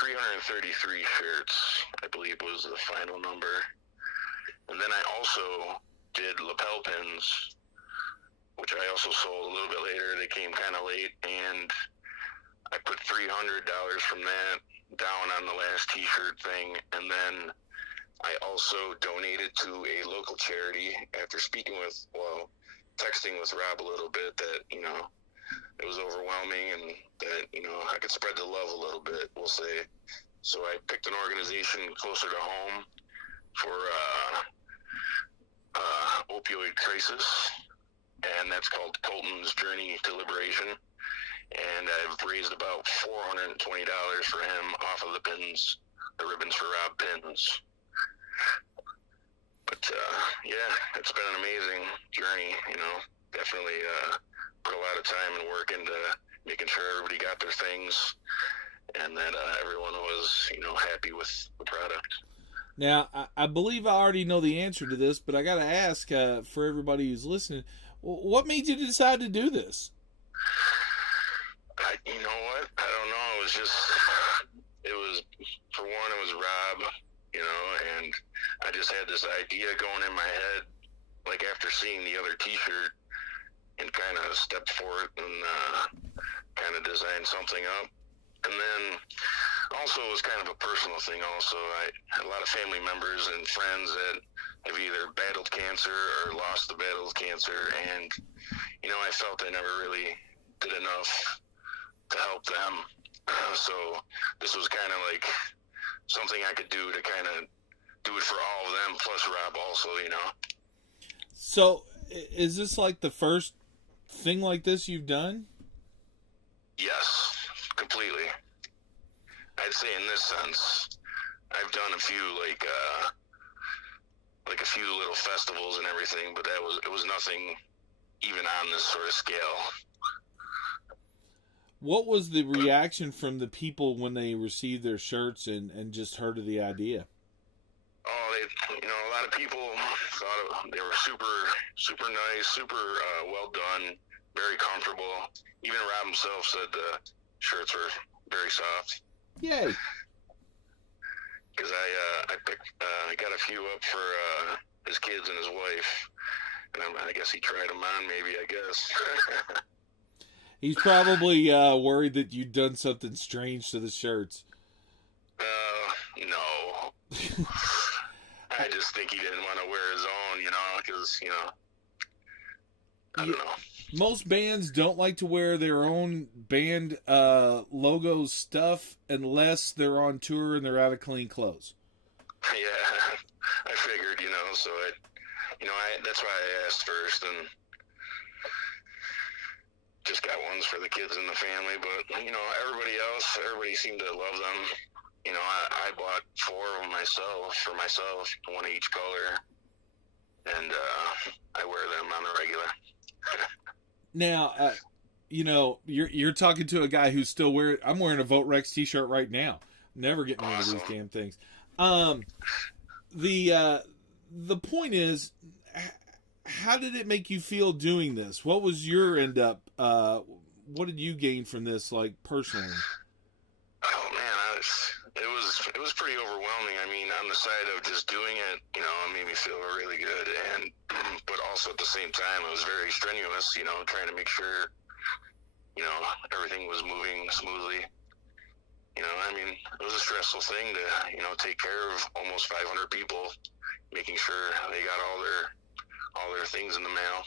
333 shirts, I believe was the final number. And then I also did lapel pins, which I also sold a little bit later. They came kind of late, and I put $300 from that down on the last t-shirt thing. And then I also donated to a local charity after texting with Rob a little bit that, you know, it was overwhelming and that, you know, I could spread the love a little bit, we'll say. So I picked an organization closer to home for opioid crisis, and that's called Colton's Journey to Liberation. And I've raised about $420 for him off of the ribbons for Rob pins. But yeah, it's been an amazing journey, you know. Definitely put a lot of time and work into making sure everybody got their things and that everyone was, you know, happy with the product. Now, I believe I already know the answer to this, but I got to ask for everybody who's listening, what made you decide to do this? You know what? I don't know. It was, for one, it was Rob, you know, and I just had this idea going in my head, like after seeing the other T-shirt, and kind of stepped forward and kind of designed something up. And then also it was kind of a personal thing also. I had a lot of family members and friends that have either battled cancer or lost the battle of cancer, and, you know, I felt I never really did enough to help them. So this was kind of like something I could do to kind of do it for all of them, plus Rob also, you know. So is this like the first thing like this you've done? Yes, completely. I'd say in this sense, I've done a few like a few little festivals and everything, but it was nothing even on this sort of scale. What was the reaction from the people when they received their shirts and just heard of the idea? Oh, you know, a lot of people thought they were super nice, super well done, very comfortable. Even Rob himself said the shirts were very soft. Yay! Because I got a few up for his kids and his wife, and I guess he tried them on. Maybe, I guess. He's probably worried that you'd done something strange to the shirts. No. I just think he didn't want to wear his own, you know, because, you know, I don't know. Most bands don't like to wear their own band logo stuff unless they're on tour and they're out of clean clothes. Yeah, I figured, you know, so that's why I asked first, and just got ones for the kids and the family. But, you know, everybody seemed to love them. You know, I bought 4 of them for myself, one of each color, and I wear them on the regular. Now, you know, you're talking to a guy who's still wearing. I'm wearing a Vote Rex T-shirt right now. Never getting rid of these damn things. The point is, how did it make you feel doing this? What was your end up? What did you gain from this, like, personally? Oh man, it was pretty overwhelming. I mean, on the side of just doing it, you know, it made me feel really good, and but also at the same time, it was very strenuous. You know, trying to make sure, you know, everything was moving smoothly. You know, I mean, it was a stressful thing to, you know, take care of almost 500 people, making sure they got all their things in the mail.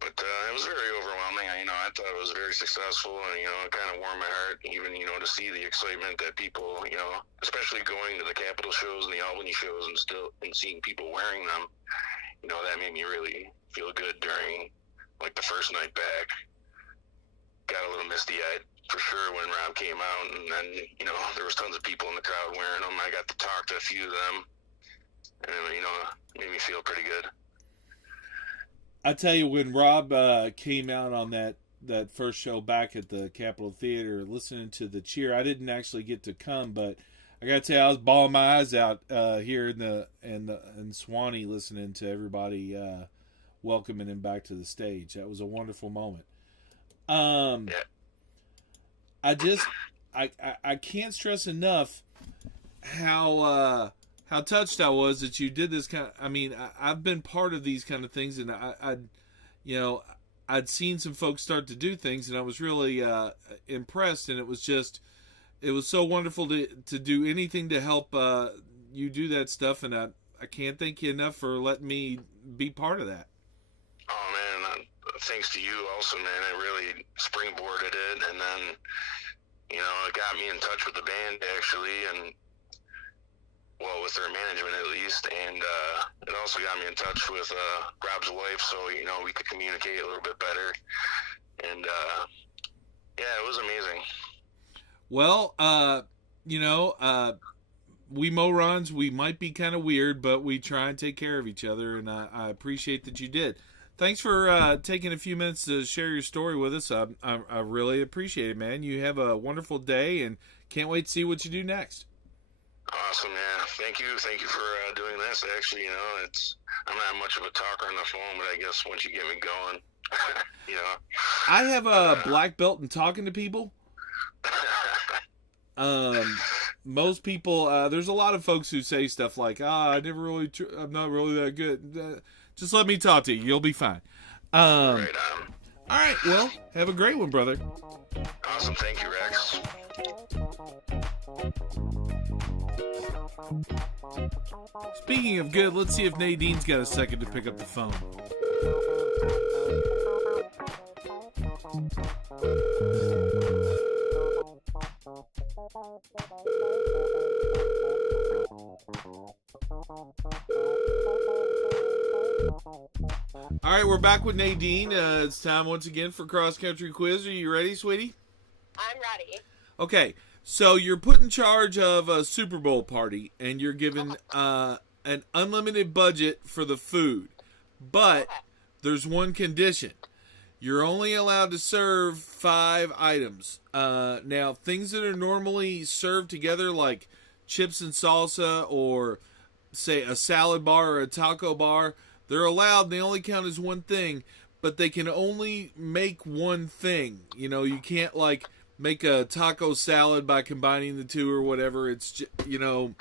But it was very overwhelming. I thought it was very successful, and, you know, it kind of warmed my heart, even, you know, to see the excitement that people, you know, especially going to the Capitol shows and the Albany shows and seeing people wearing them, you know, that made me really feel good during, like, the first night back. Got a little misty-eyed for sure when Rob came out, and then, you know, there was tons of people in the crowd wearing them. I got to talk to a few of them, and, you know, it made me feel pretty good. I tell you, when Rob came out on that first show back at the Capitol Theater, listening to the cheer, I didn't actually get to come, but I got to tell you, I was bawling my eyes out here in Swanee, listening to everybody welcoming him back to the stage. That was a wonderful moment. I can't stress enough how touched I was that you did this kind of. I mean, I've been part of these kind of things, and I'd seen some folks start to do things, and I was really impressed. And it was so wonderful to do anything to help you do that stuff. And I can't thank you enough for letting me be part of that. Oh man, thanks to you also, man. It really springboarded it, and then, you know, it got me in touch with the band actually, and, well, with their management at least, and it also got me in touch with Rob's wife, so, you know, we could communicate a little bit better, and yeah, it was amazing. Well, you know, we moe.rons, we might be kind of weird, but we try and take care of each other, and I appreciate that you did. Thanks for taking a few minutes to share your story with us. I really appreciate it, man. You have a wonderful day, and can't wait to see what you do next. Awesome, yeah. Thank you for doing this. Actually, you know, I'm not much of a talker on the phone, but I guess once you get me going, you know. I have a black belt in talking to people. most people, there's a lot of folks who say stuff like, I'm not really that good. Just let me talk to you. You'll be fine. Right on. All right. Well, have a great one, brother. Awesome. Thank you, Rex. Speaking of good, let's see if Nadine's got a second to pick up the phone. All right, we're back with Nadine. It's time once again for Cross Country Quiz. Are you ready, sweetie? I'm ready. Okay, so you're put in charge of a Super Bowl party, and you're given an unlimited budget for the food. But there's one condition. You're only allowed to serve 5 items. Now, things that are normally served together, like chips and salsa, or, say, a salad bar or a taco bar, they're allowed. They only count as one thing, but they can only make one thing. You know, you can't, like, make a taco salad by combining the two or whatever. It's just, you know,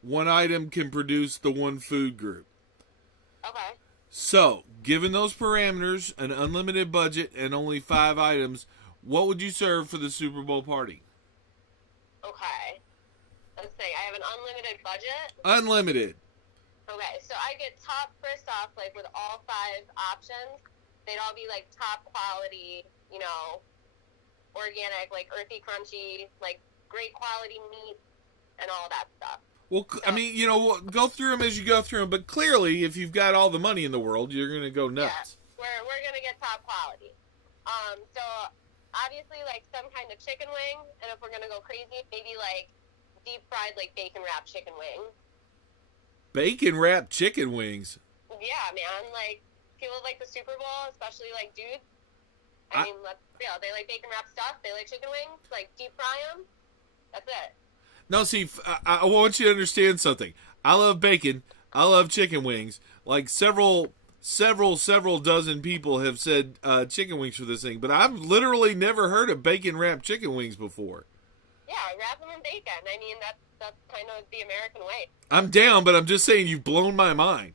one item can produce the one food group. Okay. So, given those parameters, an unlimited budget, and only 5 items, what would you serve for the Super Bowl party? Okay. Let's see. I have an unlimited budget. Unlimited. Okay, so I get top, first off, like with all 5 options, they'd all be like top quality, you know, organic, like earthy, crunchy, like great quality meat and all that stuff. Well, I mean, you know, go through them as you go through them, but clearly, if you've got all the money in the world, you're going to go nuts. Yeah, we're going to get top quality. So obviously, like some kind of chicken wing, and if we're going to go crazy, maybe like deep fried, like bacon wrapped chicken wing. Bacon wrapped chicken wings? Yeah, man. Like, people like the Super Bowl, especially like dudes. I mean, let's be real. They like bacon wrapped stuff. They like chicken wings. Like, deep fry them. That's it. No, see, I want you to understand something. I love bacon. I love chicken wings. Like, several dozen people have said chicken wings for this thing, but I've literally never heard of bacon wrapped chicken wings before. Yeah, wrap them in bacon. I mean, that's kind of the American way. I'm down, but I'm just saying you've blown my mind.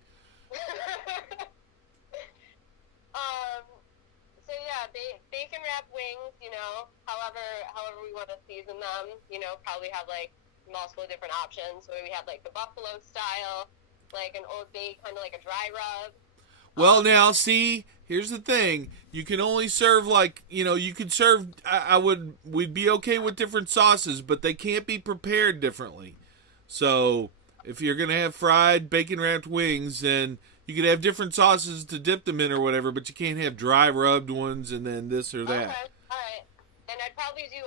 So yeah, bacon wrapped wings, you know, however we want to season them, you know, probably have like multiple different options. So we have like the buffalo style, like an Old Bay, kind of like a dry rub. Well, now, see, here's the thing. You can only serve, like, you know, you could serve, we'd be okay with different sauces, but they can't be prepared differently. So, if you're going to have fried bacon-wrapped wings, then you could have different sauces to dip them in or whatever, but you can't have dry rubbed ones and then this or that. Okay, all right. And I'd probably do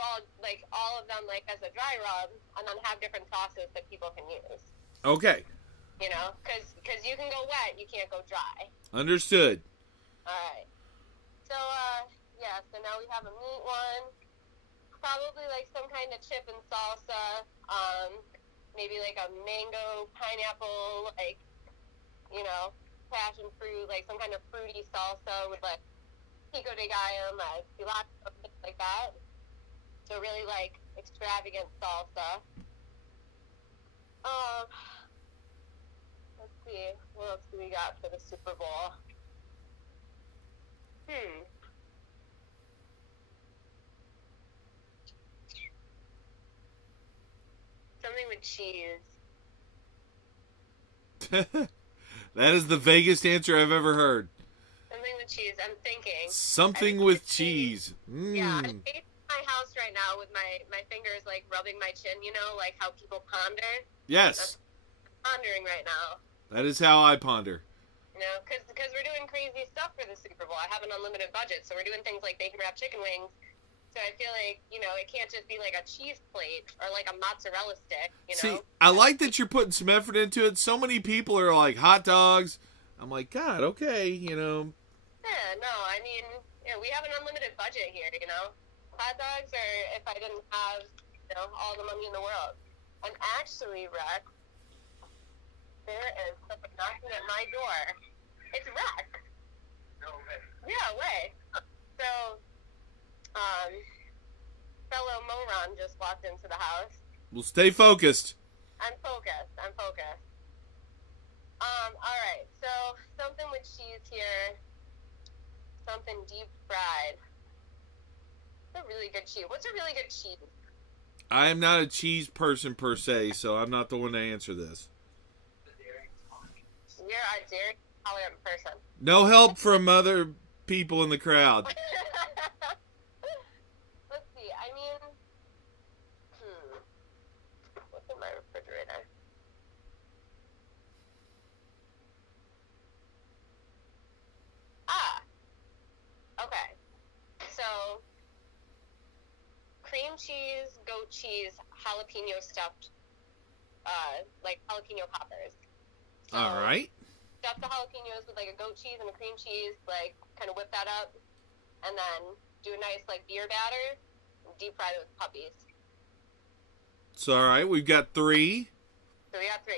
all of them, like, as a dry rub, and then have different sauces that people can use. Okay. You know, because you can go wet, you can't go dry. Understood. All right. So, so now we have a meat one. Probably like some kind of chip and salsa. Maybe like a mango, pineapple, like, you know, passion fruit, like some kind of fruity salsa with like pico de gallo, cilantro, things like that. So really like extravagant salsa. Let's see, what else do we got for the Super Bowl? Something with cheese. That is the vaguest answer I've ever heard. Something with cheese, I'm thinking. Something with cheese. Yeah, I'm facing my house right now with my fingers like rubbing my chin, you know, like how people ponder. Yes. That's pondering right now. That is how I ponder. You know, because we're doing crazy stuff for the Super Bowl. I have an unlimited budget, so we're doing things like bacon wrapped chicken wings. So I feel like, you know, it can't just be like a cheese plate or like a mozzarella stick, you know? See, I like that you're putting some effort into it. So many people are like, hot dogs. I'm like, God, okay, you know. Yeah, no, I mean, yeah, we have an unlimited budget here, you know? Hot dogs are if I didn't have, you know, all the money in the world. And actually, Rex, there is someone knocking at my door. It's Rex. No way. Yeah, way. So, fellow moe.ron just walked into the house. Well, stay focused. I'm focused. Alright, so something with cheese here. Something deep fried. What's a really good cheese? What's a really good cheese? I am not a cheese person per se, so I'm not the one to answer this. You're a dairy intolerant person. No help from other people in the crowd. Let's see. I mean, what's in my refrigerator? Okay. So, cream cheese, goat cheese, jalapeno stuffed, like jalapeno poppers. So, All right. stuff the jalapenos with like a goat cheese and a cream cheese, like kind of whip that up, and then do a nice like beer batter, and deep fry those puppies. So, all right, we've got 3. So we got 3.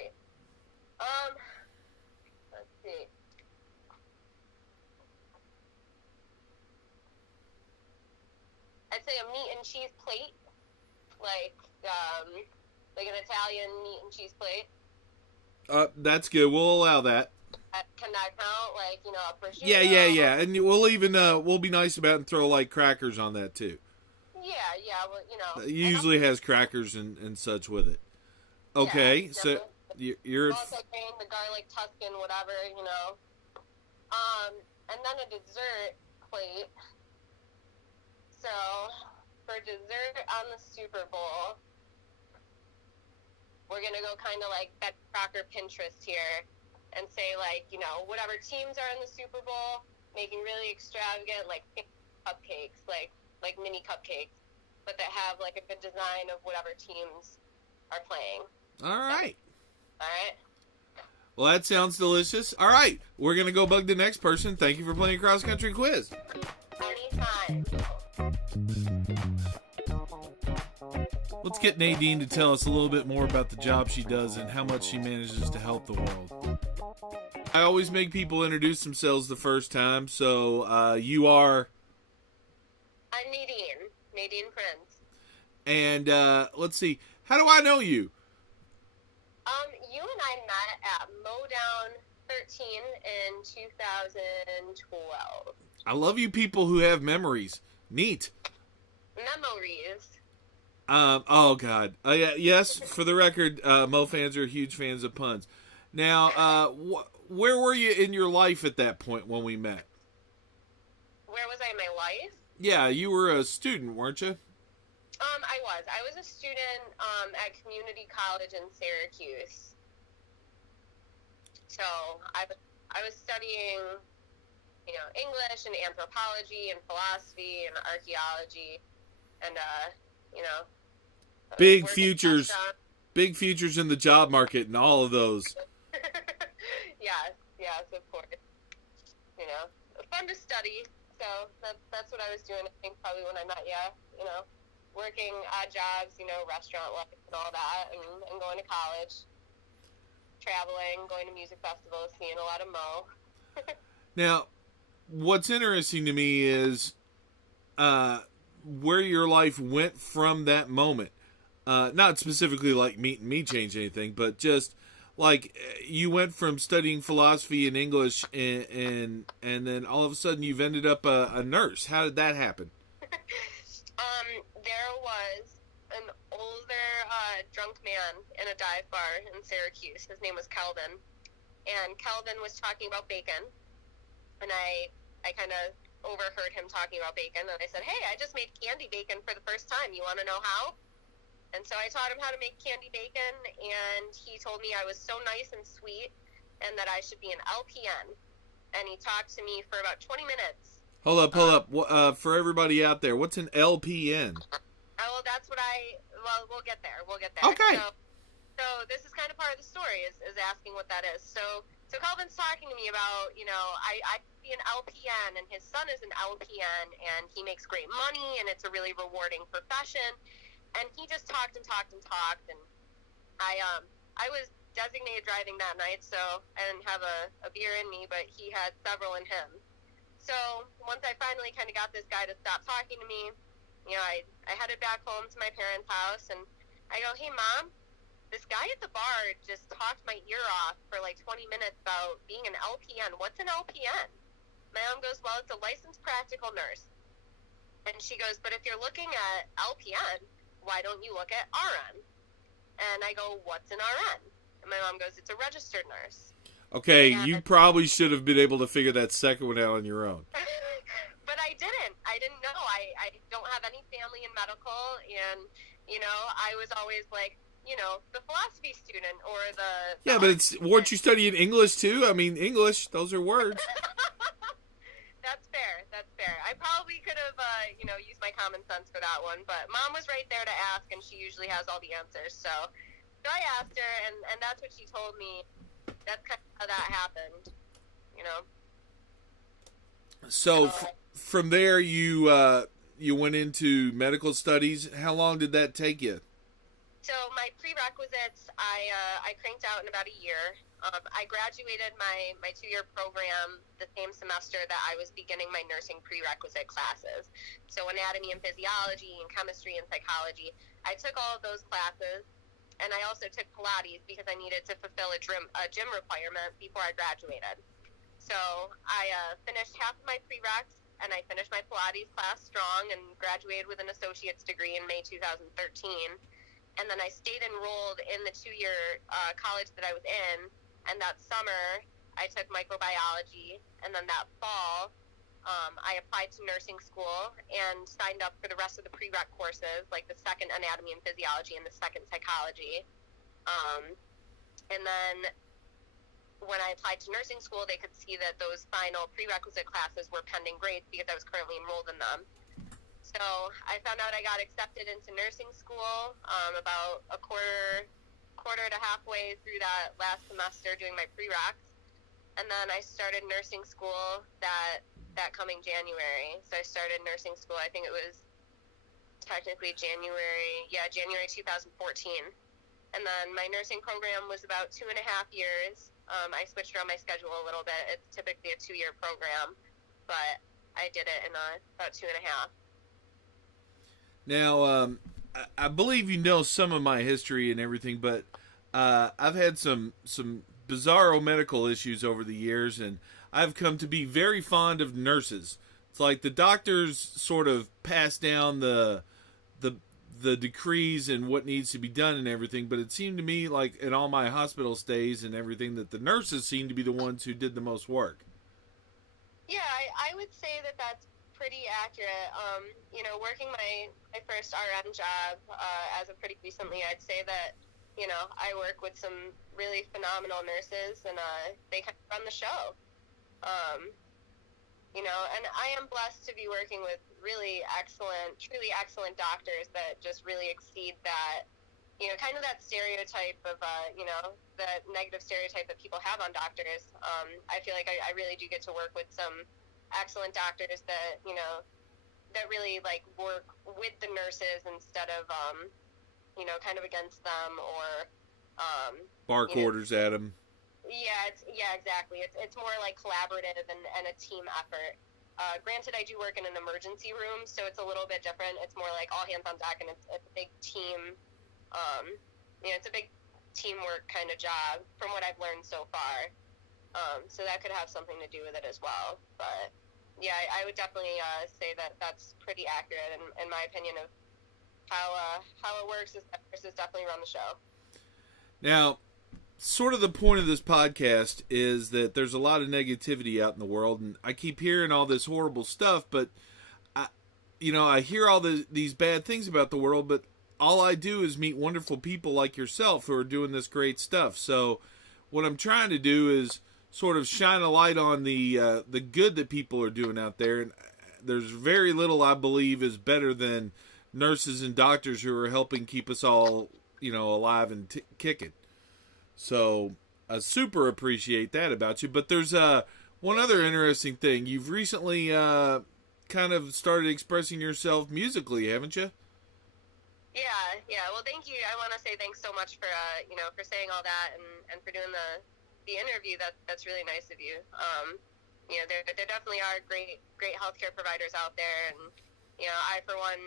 Let's see. I'd say a meat and cheese plate, like an Italian meat and cheese plate. That's good. We'll allow that. Can that count? Like, a prosciutto? Yeah. And we'll even, we'll be nice about it and throw, like, crackers on that, too. Yeah, well, It usually has crackers and such with it. Okay, yeah, so you're... Multi-grain, the garlic Tuscan, whatever, And then a dessert plate. So, for dessert on the Super Bowl, we're going to go kind of like Betty Crocker Pinterest here and say, like, whatever teams are in the Super Bowl, making really extravagant, like, cupcakes, like mini cupcakes, but that have, like, a good design of whatever teams are playing. All right. All right. Well, that sounds delicious. All right, we're going to go bug the next person. Thank you for playing Cross Country Quiz. Anytime. Let's get Nadine to tell us a little bit more about the job she does and how much she manages to help the world. I always make people introduce themselves the first time, so you are... I'm Nadine Prince. And let's see, how do I know you? You and I met at moe.ron 13 in 2012. I love you people who have memories. Neat. Memories. Oh, God. Yes, for the record, Mo fans are huge fans of puns. Now, where were you in your life at that point when we met? Where was I in my life? Yeah, you were a student, weren't you? I was a student at community college in Syracuse. So I was studying, English and anthropology and philosophy and archaeology, and big futures in the job market and all of those. Yes, of course. Fun to study. So that's what I was doing. I think probably when I met you, working odd jobs, restaurant life and all that, and going to college, traveling, going to music festivals, seeing a lot of Mo. Now, what's interesting to me is where your life went from that moment. Not specifically like meeting me changed anything, but just like you went from studying philosophy and English and then all of a sudden you've ended up a nurse. How did that happen? There was an older drunk man in a dive bar in Syracuse. His name was Kelvin. And Kelvin was talking about bacon. And I kind of overheard him talking about bacon. And I said, hey, I just made candy bacon for the first time. You want to know how? And so I taught him how to make candy bacon. And he told me I was so nice and sweet and that I should be an LPN. And he talked to me for about 20 minutes. Hold up. For everybody out there, what's an LPN? Well, that's what we'll get there. Okay. So this is kind of part of the story is asking what that is. So Calvin's talking to me about, I be an LPN and his son is an LPN and he makes great money and it's a really rewarding profession. And he just talked and I was designated driving that night, so I didn't have a beer in me, but he had several in him. So once I finally kind of got this guy to stop talking to me, I headed back home to my parents' house, and I go, hey, Mom, this guy at the bar just talked my ear off for like 20 minutes about being an LPN. What's an LPN? My mom goes, well, it's a licensed practical nurse. And she goes, but if you're looking at LPN, why don't you look at RN? And I go, what's an RN? And my mom goes, it's a registered nurse. Okay, And you probably should have been able to figure that second one out on your own. But I didn't. I didn't know. I don't have any family in medical, and, I was always like, the philosophy student or the... Yeah, but weren't you studying English too? I mean, English, those are words. That's fair. I probably could have, used my common sense for that one, but Mom was right there to ask, and she usually has all the answers. So I asked her, and that's what she told me. That's kind of how that happened, So from there, you went into medical studies. How long did that take you? So my prerequisites, I cranked out in about a year. I graduated my 2-year program the same semester that I was beginning my nursing prerequisite classes. So anatomy and physiology and chemistry and psychology. I took all of those classes, and I also took Pilates because I needed to fulfill a gym requirement before I graduated. So I finished half of my prereqs, and I finished my Pilates class strong and graduated with an associate's degree in May 2013. And then I stayed enrolled in the 2-year college that I was in. And that summer, I took microbiology. And then that fall, I applied to nursing school and signed up for the rest of the prereq courses, like the second anatomy and physiology and the second psychology. And then when I applied to nursing school, they could see that those final prerequisite classes were pending grades because I was currently enrolled in them. So I found out I got accepted into nursing school about a quarter to halfway through that last semester doing my prereqs. And then I started nursing school that coming January. So I started nursing school, I think it was technically January 2014. And then my nursing program was about 2.5 years. I switched around my schedule a little bit. It's typically a 2-year program, but I did it in about 2.5. Now, I believe you know some of my history and everything, but I've had some bizarro medical issues over the years, and I've come to be very fond of nurses. It's like the doctors sort of pass down the decrees and what needs to be done and everything, but it seemed to me like in all my hospital stays and everything that the nurses seemed to be the ones who did the most work. Yeah, I would say that that's pretty accurate. Working my first RN job as of pretty recently, I'd say that, I work with some really phenomenal nurses, and they kind of run the show. And I am blessed to be working with truly excellent doctors that just really exceed that, kind of that stereotype of, that negative stereotype that people have on doctors. I feel like I really do get to work with some excellent doctors that, that really like work with the nurses instead of, kind of against them or, bark orders at them. Yeah, exactly. It's more like collaborative and a team effort. Granted, I do work in an emergency room, so it's a little bit different. It's more like all hands on deck, and it's a big team. It's a big teamwork kind of job from what I've learned so far. So that could have something to do with it as well. But yeah, I would definitely say that that's pretty accurate in my opinion of how it works. Is that nurses definitely run the show. Now, sort of the point of this podcast is that there's a lot of negativity out in the world, and I keep hearing all this horrible stuff, but I hear all these bad things about the world, but all I do is meet wonderful people like yourself who are doing this great stuff. So what I'm trying to do is sort of shine a light on the good that people are doing out there, and there's very little I believe is better than nurses and doctors who are helping keep us all, alive and kicking. So I super appreciate that about you. But there's one other interesting thing. You've recently kind of started expressing yourself musically, haven't you? Yeah. Well, thank you. I want to say thanks so much for for saying all that and for doing the interview. That's really nice of you. There definitely are great healthcare providers out there, and I, for one,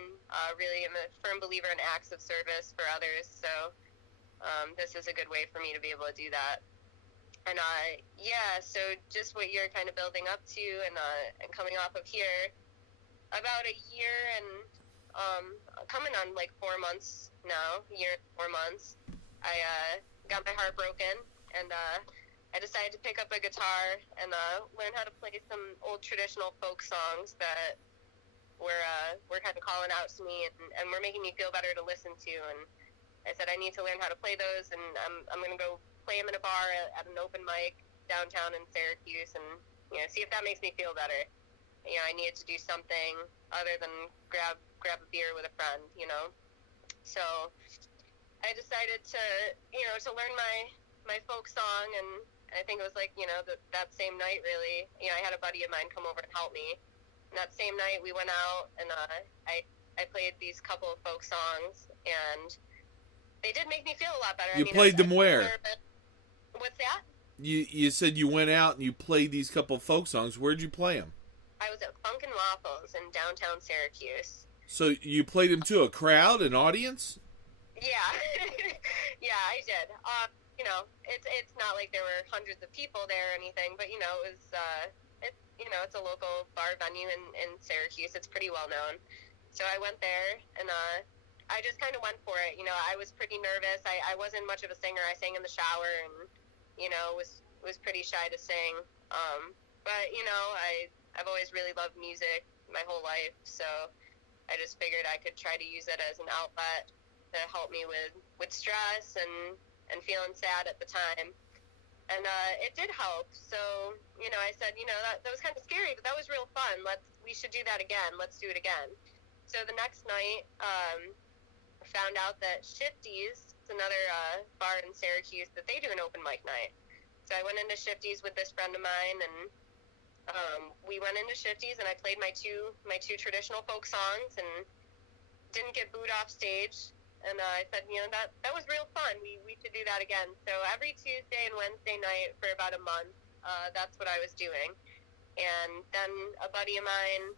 really am a firm believer in acts of service for others, so this is a good way for me to be able to do that. And, so just what you're kind of building up to and coming off of here, about a year and coming on like 4 months now, year and 4 months, I got my heart broken, and I decided to pick up a guitar and learn how to play some old traditional folk songs that were kind of calling out to me and were making me feel better to listen to. And I said I need to learn how to play those, and I'm going to go play them in a bar at an open mic downtown in Syracuse, and see if that makes me feel better. I needed to do something other than grab a beer with a friend. So I decided to learn my folk song, and I think it was like that same night really. I had a buddy of mine come over and help me. And that same night we went out, and I played these couple of folk songs, and they did make me feel a lot better. You played them where? What's that? You said you went out and you played these couple of folk songs. Where'd you play them? I was at Funkin' Waffles in downtown Syracuse. So you played them to a crowd, an audience? Yeah, yeah, I did. It's not like there were hundreds of people there or anything, but it was it's a local bar venue in Syracuse. It's pretty well known. So I went there, and I just kind of went for it. I was pretty nervous. I wasn't much of a singer. I sang in the shower, and was pretty shy to sing. But I've always really loved music my whole life, so I just figured I could try to use it as an outlet to help me with stress and feeling sad at the time. And it did help. So, I said, that was kind of scary, but that was real fun. We should do that again. Let's do it again. So the next night, found out that Shifty's, it's another bar in Syracuse, that they do an open mic night. So I went into Shifty's with this friend of mine, and we went into Shifty's, and I played my two traditional folk songs, and didn't get booed off stage. And I said, that was real fun. We should do that again. So every Tuesday and Wednesday night for about a month, that's what I was doing. And then a buddy of mine,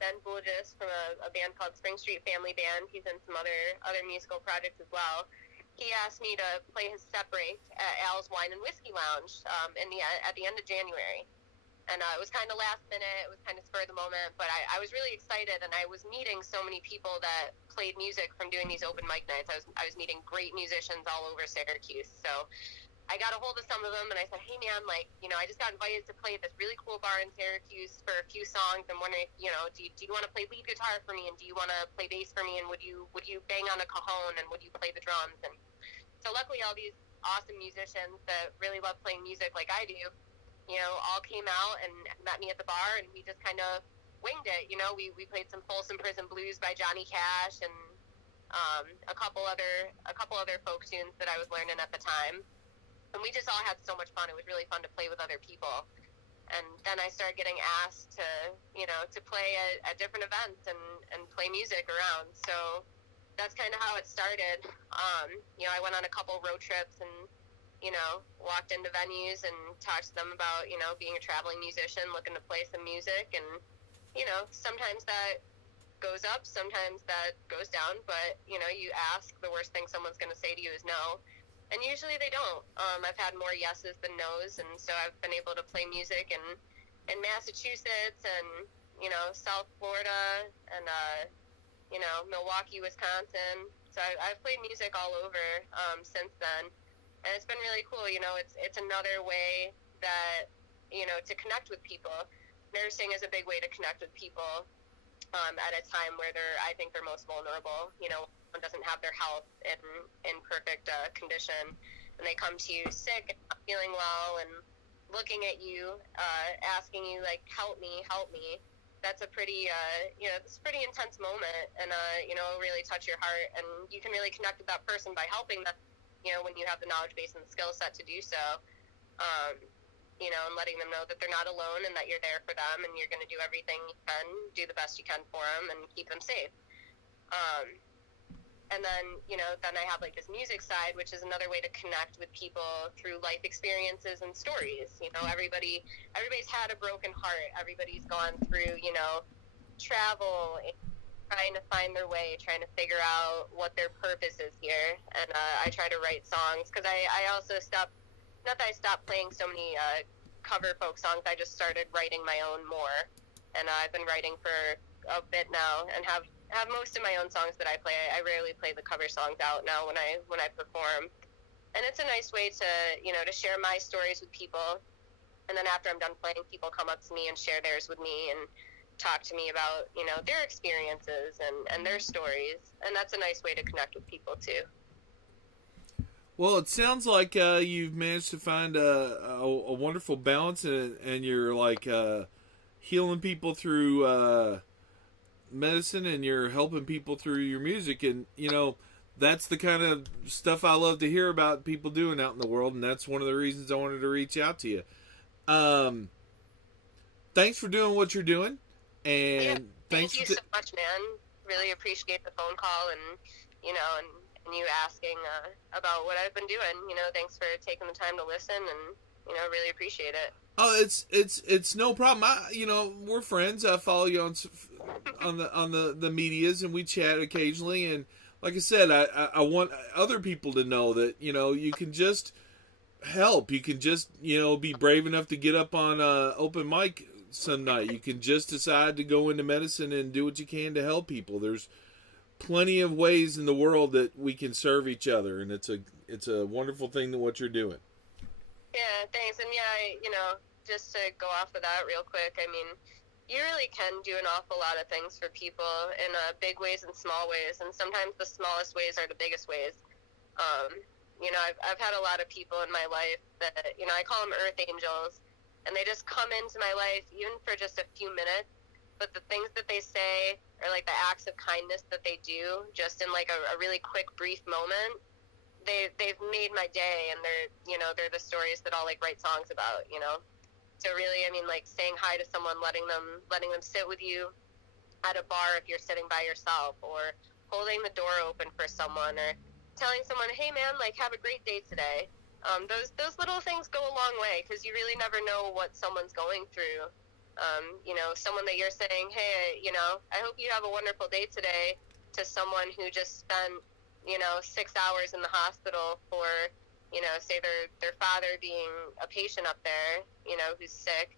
Ben Bulgis from a band called Spring Street Family Band, he's in some other musical projects as well. He asked me to play his set break at Al's Wine and Whiskey Lounge at the end of January. And it was kind of last minute. It was kind of spur of the moment. But I was really excited, and I was meeting so many people that played music from doing these open mic nights. I was meeting great musicians all over Syracuse. So I got a hold of some of them, and I said, hey, man, I just got invited to play at this really cool bar in Syracuse for a few songs. I'm wondering, do you want to play lead guitar for me, and do you want to play bass for me, and would you bang on a cajon, and would you play the drums? And so luckily all these awesome musicians that really love playing music like I do, all came out and met me at the bar, and we just kind of winged it. We played some Folsom Prison Blues by Johnny Cash, and a couple other folk tunes that I was learning at the time. And we just all had so much fun. It was really fun to play with other people. And then I started getting asked to play at different events and play music around. So that's kind of how it started. I went on a couple road trips and walked into venues and talked to them about, being a traveling musician, looking to play some music. And, sometimes that goes up, sometimes that goes down. But, you ask, the worst thing someone's going to say to you is no. And usually they don't. I've had more yeses than nos. And so I've been able to play music in Massachusetts and, South Florida and, Milwaukee, Wisconsin. So I've played music all over since then. And it's been really cool. It's another way that, to connect with people. Nursing is a big way to connect with people at a time where I think they're most vulnerable. One doesn't have their health in perfect condition, and they come to you sick and not feeling well and looking at you, asking you, like, help me. That's a pretty, it's a pretty intense moment, and, it'll really touch your heart, and you can really connect with that person by helping them. When you have the knowledge base and the skill set to do so, and letting them know that they're not alone and that you're there for them and you're going to do everything you can, do the best you can for them and keep them safe. And then, then I have like this music side, which is another way to connect with people through life experiences and stories. Everybody's had a broken heart. Everybody's gone through, travel, and trying to find their way, trying to figure out what their purpose is here. And I try to write songs because I also stopped, not that I stopped playing so many cover folk songs, I just started writing my own more. And I've been writing for a bit now and have most of my own songs that I play. I rarely play the cover songs out now when I perform. And it's a nice way to, you know, to share my stories with people. And then after I'm done playing, people come up to me and share theirs with me and talk to me about, you know, their experiences and their stories. And that's a nice way to connect with people too. Well, it sounds like you've managed to find a wonderful balance, and you're like healing people through medicine, and you're helping people through your music. And, you know, that's the kind of stuff I love to hear about people doing out in the world, and that's one of the reasons I wanted to reach out to you. Thanks for doing what you're doing, and yeah, thank you so much, man. Really appreciate the phone call and, you know, and you asking about what I've been doing. You know, thanks for taking the time to listen, and, you know, really appreciate it. Oh, it's no problem. You know, we're friends. I follow you on the medias, and we chat occasionally. And like I said, I want other people to know that, you know, you can just help. You can just, you know, be brave enough to get up on open mic some night. You can just decide to go into medicine and do what you can to help people. There's plenty of ways in the world that we can serve each other, and it's a wonderful thing that what you're doing. Yeah, thanks. And yeah, you know, just to go off of that real quick, I mean, you really can do an awful lot of things for people in big ways and small ways, and sometimes the smallest ways are the biggest ways. You know, I've had a lot of people in my life that, you know, I call them earth angels, and they just come into my life even for just a few minutes, but the things that they say or like the acts of kindness that they do just in like a really quick, brief moment, they've made my day, and they're the stories that I'll like write songs about, you know. So really, I mean, like saying hi to someone, letting them sit with you at a bar if you're sitting by yourself, or holding the door open for someone, or telling someone, hey man, like have a great day today. Those little things go a long way, because you really never know what someone's going through. You know, someone that you're saying, hey, you know, I hope you have a wonderful day today, to someone who just spent, you know, 6 hours in the hospital for, you know, say their father being a patient up there, you know, who's sick,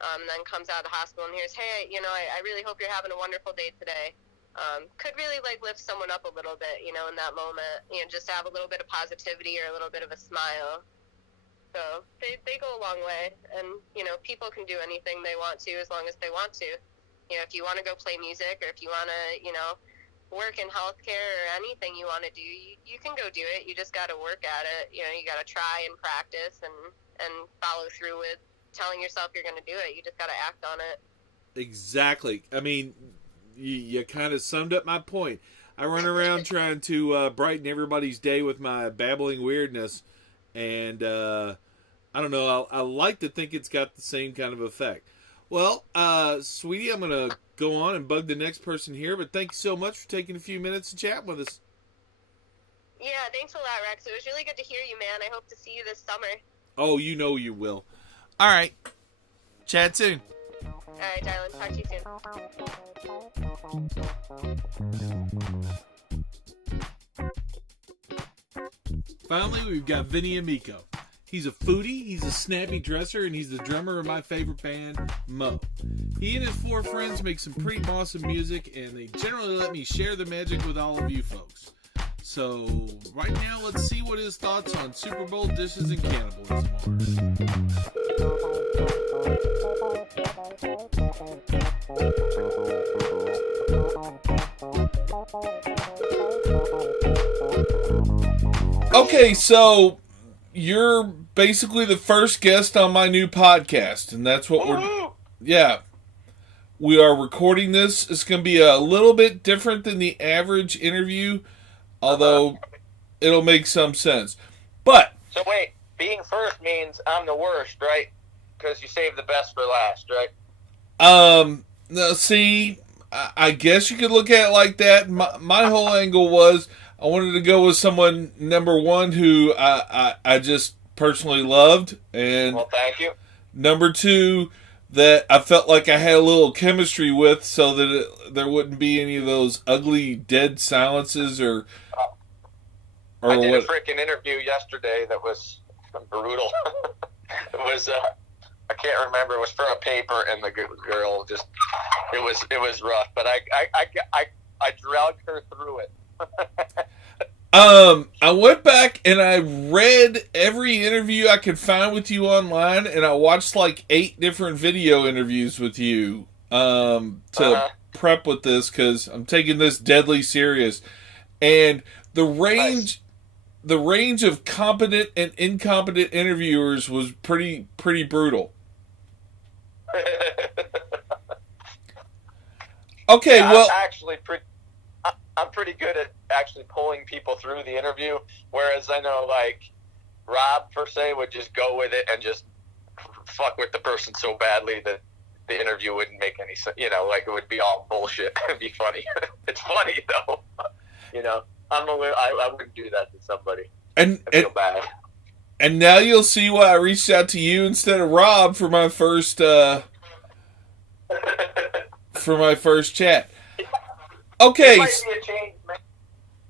then comes out of the hospital and hears, hey, you know, I really hope you're having a wonderful day today. Could really like lift someone up a little bit, you know, in that moment, you know, just to have a little bit of positivity or a little bit of a smile. So they go a long way, and, you know, people can do anything they want to as long as they want to. You know, if you want to go play music, or if you want to, you know, work in healthcare or anything you want to do, you can go do it. You just got to work at it. You know, you got to try and practice and follow through with telling yourself you're going to do it. You just got to act on it. Exactly. I mean, you kind of summed up my point. I run around trying to brighten everybody's day with my babbling weirdness, and I don't know, I like to think it's got the same kind of effect. Well, sweetie, I'm going to go on and bug the next person here, but thank you so much for taking a few minutes to chat with us. Yeah, thanks a lot, Rex. It was really good to hear you, man. I hope to see you this summer. Oh, you know you will. All right. Chat soon. All right, darling. Talk to you soon. Finally, we've got Vinnie Amico. He's a foodie, he's a snappy dresser, and he's the drummer of my favorite band, Moe. He and his 4 friends make some pretty awesome music, and they generally let me share the magic with all of you folks. So, right now, let's see what his thoughts on Super Bowl dishes and cannibalism are. Okay, so you're basically the first guest on my new podcast, and that's what we are recording this. It's going to be a little bit different than the average interview, although it'll make some sense. But so wait, being first means I'm the worst, right? Because you saved the best for last, right? No, see, I guess you could look at it like that. My whole angle was I wanted to go with someone, number one, who I just personally loved, and well, thank you. Number two, that I felt like I had a little chemistry with, so that there wouldn't be any of those ugly dead silences or I did a freaking interview yesterday that was brutal. It was I can't remember. It was for a paper, and the girl just it was rough. But I dragged her through it. I went back and I read every interview I could find with you online, and I watched like 8 different video interviews with you to prep with this, because I'm taking this deadly serious. And the range of competent and incompetent interviewers was pretty brutal. Okay, yeah, well, I'm pretty good at actually pulling people through the interview, whereas I know, like, Rob, per se, would just go with it and just fuck with the person so badly that the interview wouldn't make any sense. You know, like, it would be all bullshit. It'd be funny. It's funny, though. You know, I wouldn't do that to somebody. I feel bad. And now you'll see why I reached out to you instead of Rob for my first chat. Okay. It might be a change, man.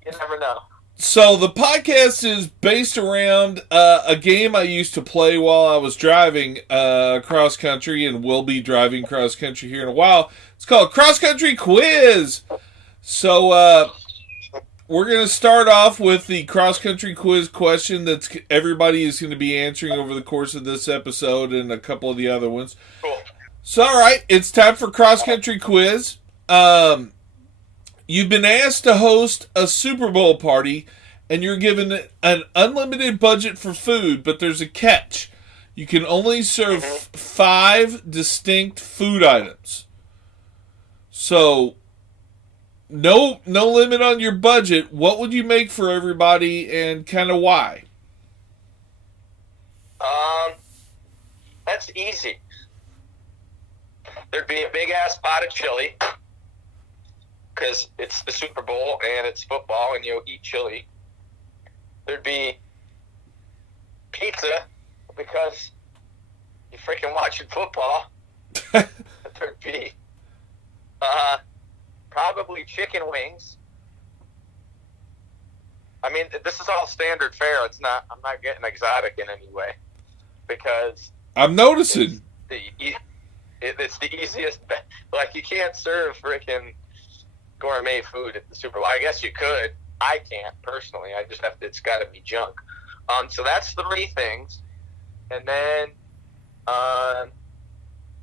You never know. So the podcast is based around a game I used to play while I was driving cross country, and will be driving cross country here in a while. It's called Cross Country Quiz. So we're going to start off with the cross country quiz question that everybody is going to be answering over the course of this episode and a couple of the other ones. Cool. So, all right, it's time for cross country quiz. You've been asked to host a Super Bowl party, and you're given an unlimited budget for food, but there's a catch. You can only serve 5 distinct food items. So, no limit on your budget. What would you make for everybody, and kind of why? That's easy. There'd be a big-ass pot of chili, because it's the Super Bowl and it's football and you'll eat chili. There'd be pizza, because you're freaking watching football. There'd be probably chicken wings. I mean, this is all standard fare. I'm not getting exotic in any way, because I'm noticing it's the easiest. Like, you can't serve freaking gourmet food at the Super Bowl. I guess you could. I can't personally. I just have to. It's got to be junk. So that's 3 things, and then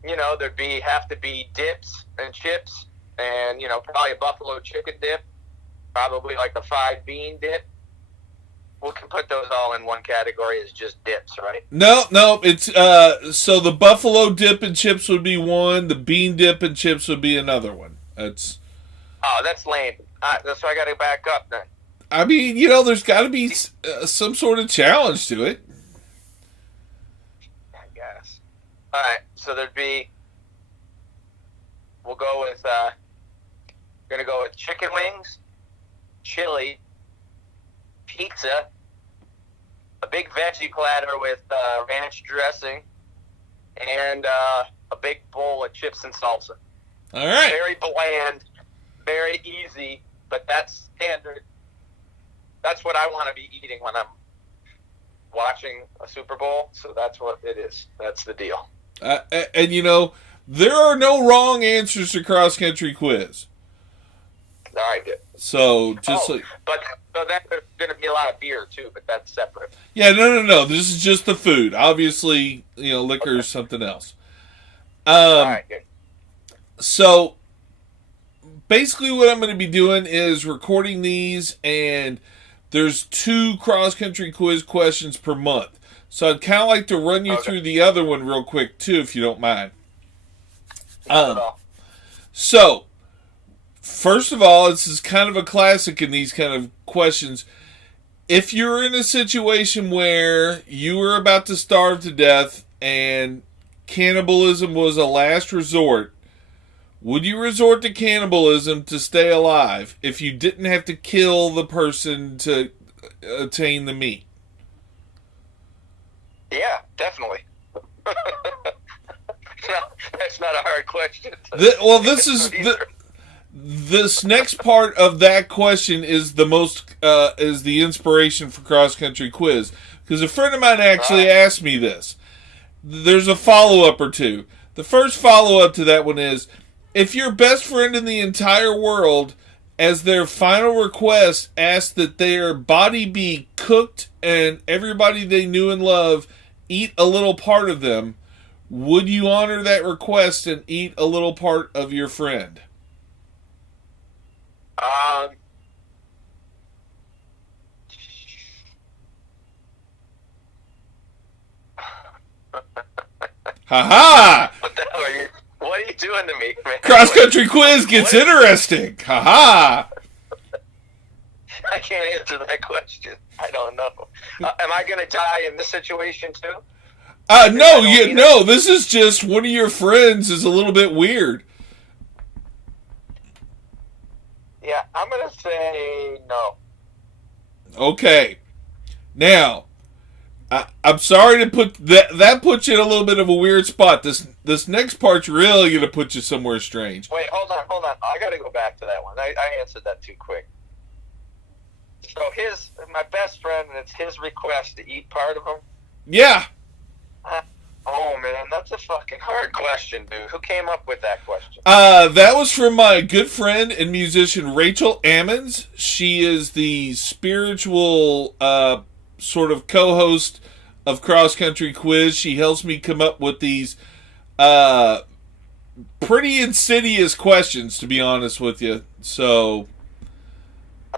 you know, have to be dips and chips, and, you know, probably a buffalo chicken dip, probably like a 5-bean dip. We can put those all in one category as just dips, right? No, it's so the buffalo dip and chips would be one, the bean dip and chips would be another one. That's lame. That's why I got to back up then. I mean, you know, there's got to be some sort of challenge to it. I guess. All right, so we'll go with, going to go with chicken wings, chili, pizza, a big veggie platter with ranch dressing, and a big bowl of chips and salsa. All right. Very bland, very easy, but that's standard. That's what I want to be eating when I'm watching a Super Bowl, so that's what it is. That's the deal. And, you know, there are no wrong answers to cross-country quiz. All right, good. So, so then there's going to be a lot of beer, too, but that's separate. Yeah, no. This is just the food. Obviously, you know, liquor is something else. All right, good. So, basically what I'm going to be doing is recording these, and there's 2 cross-country quiz questions per month. So I'd kind of like to run you through the other one real quick, too, if you don't mind. So, first of all, this is kind of a classic in these kind of questions. If you're in a situation where you were about to starve to death and cannibalism was a last resort, would you resort to cannibalism to stay alive if you didn't have to kill the person to attain the meat? Yeah, definitely. question. This next part of that question is is the inspiration for cross country quiz, because a friend of mine actually asked me this. There's a follow-up or two. The first follow-up to that one is, if your best friend in the entire world, as their final request, asked that their body be cooked and everybody they knew and loved eat a little part of them, would you honor that request and eat a little part of your friend? Ha-ha! What are you doing to me, man? Cross-country quiz gets interesting. Ha-ha! I can't answer that question. I don't know. Am I going to die in this situation, too? No, this is just one of your friends is a little bit weird. Yeah, I'm going to say no. Okay. Now, I'm sorry to put that puts you in a little bit of a weird spot. This next part's really going to put you somewhere strange. Wait, hold on. I got to go back to that one. I answered that too quick. So my best friend, and it's his request to eat part of him? Yeah. Oh, man, that's a fucking hard question, dude. Who came up with that question? That was from my good friend and musician, Rachel Ammons. She is the spiritual sort of co-host of Cross Country Quiz. She helps me come up with these pretty insidious questions, to be honest with you. So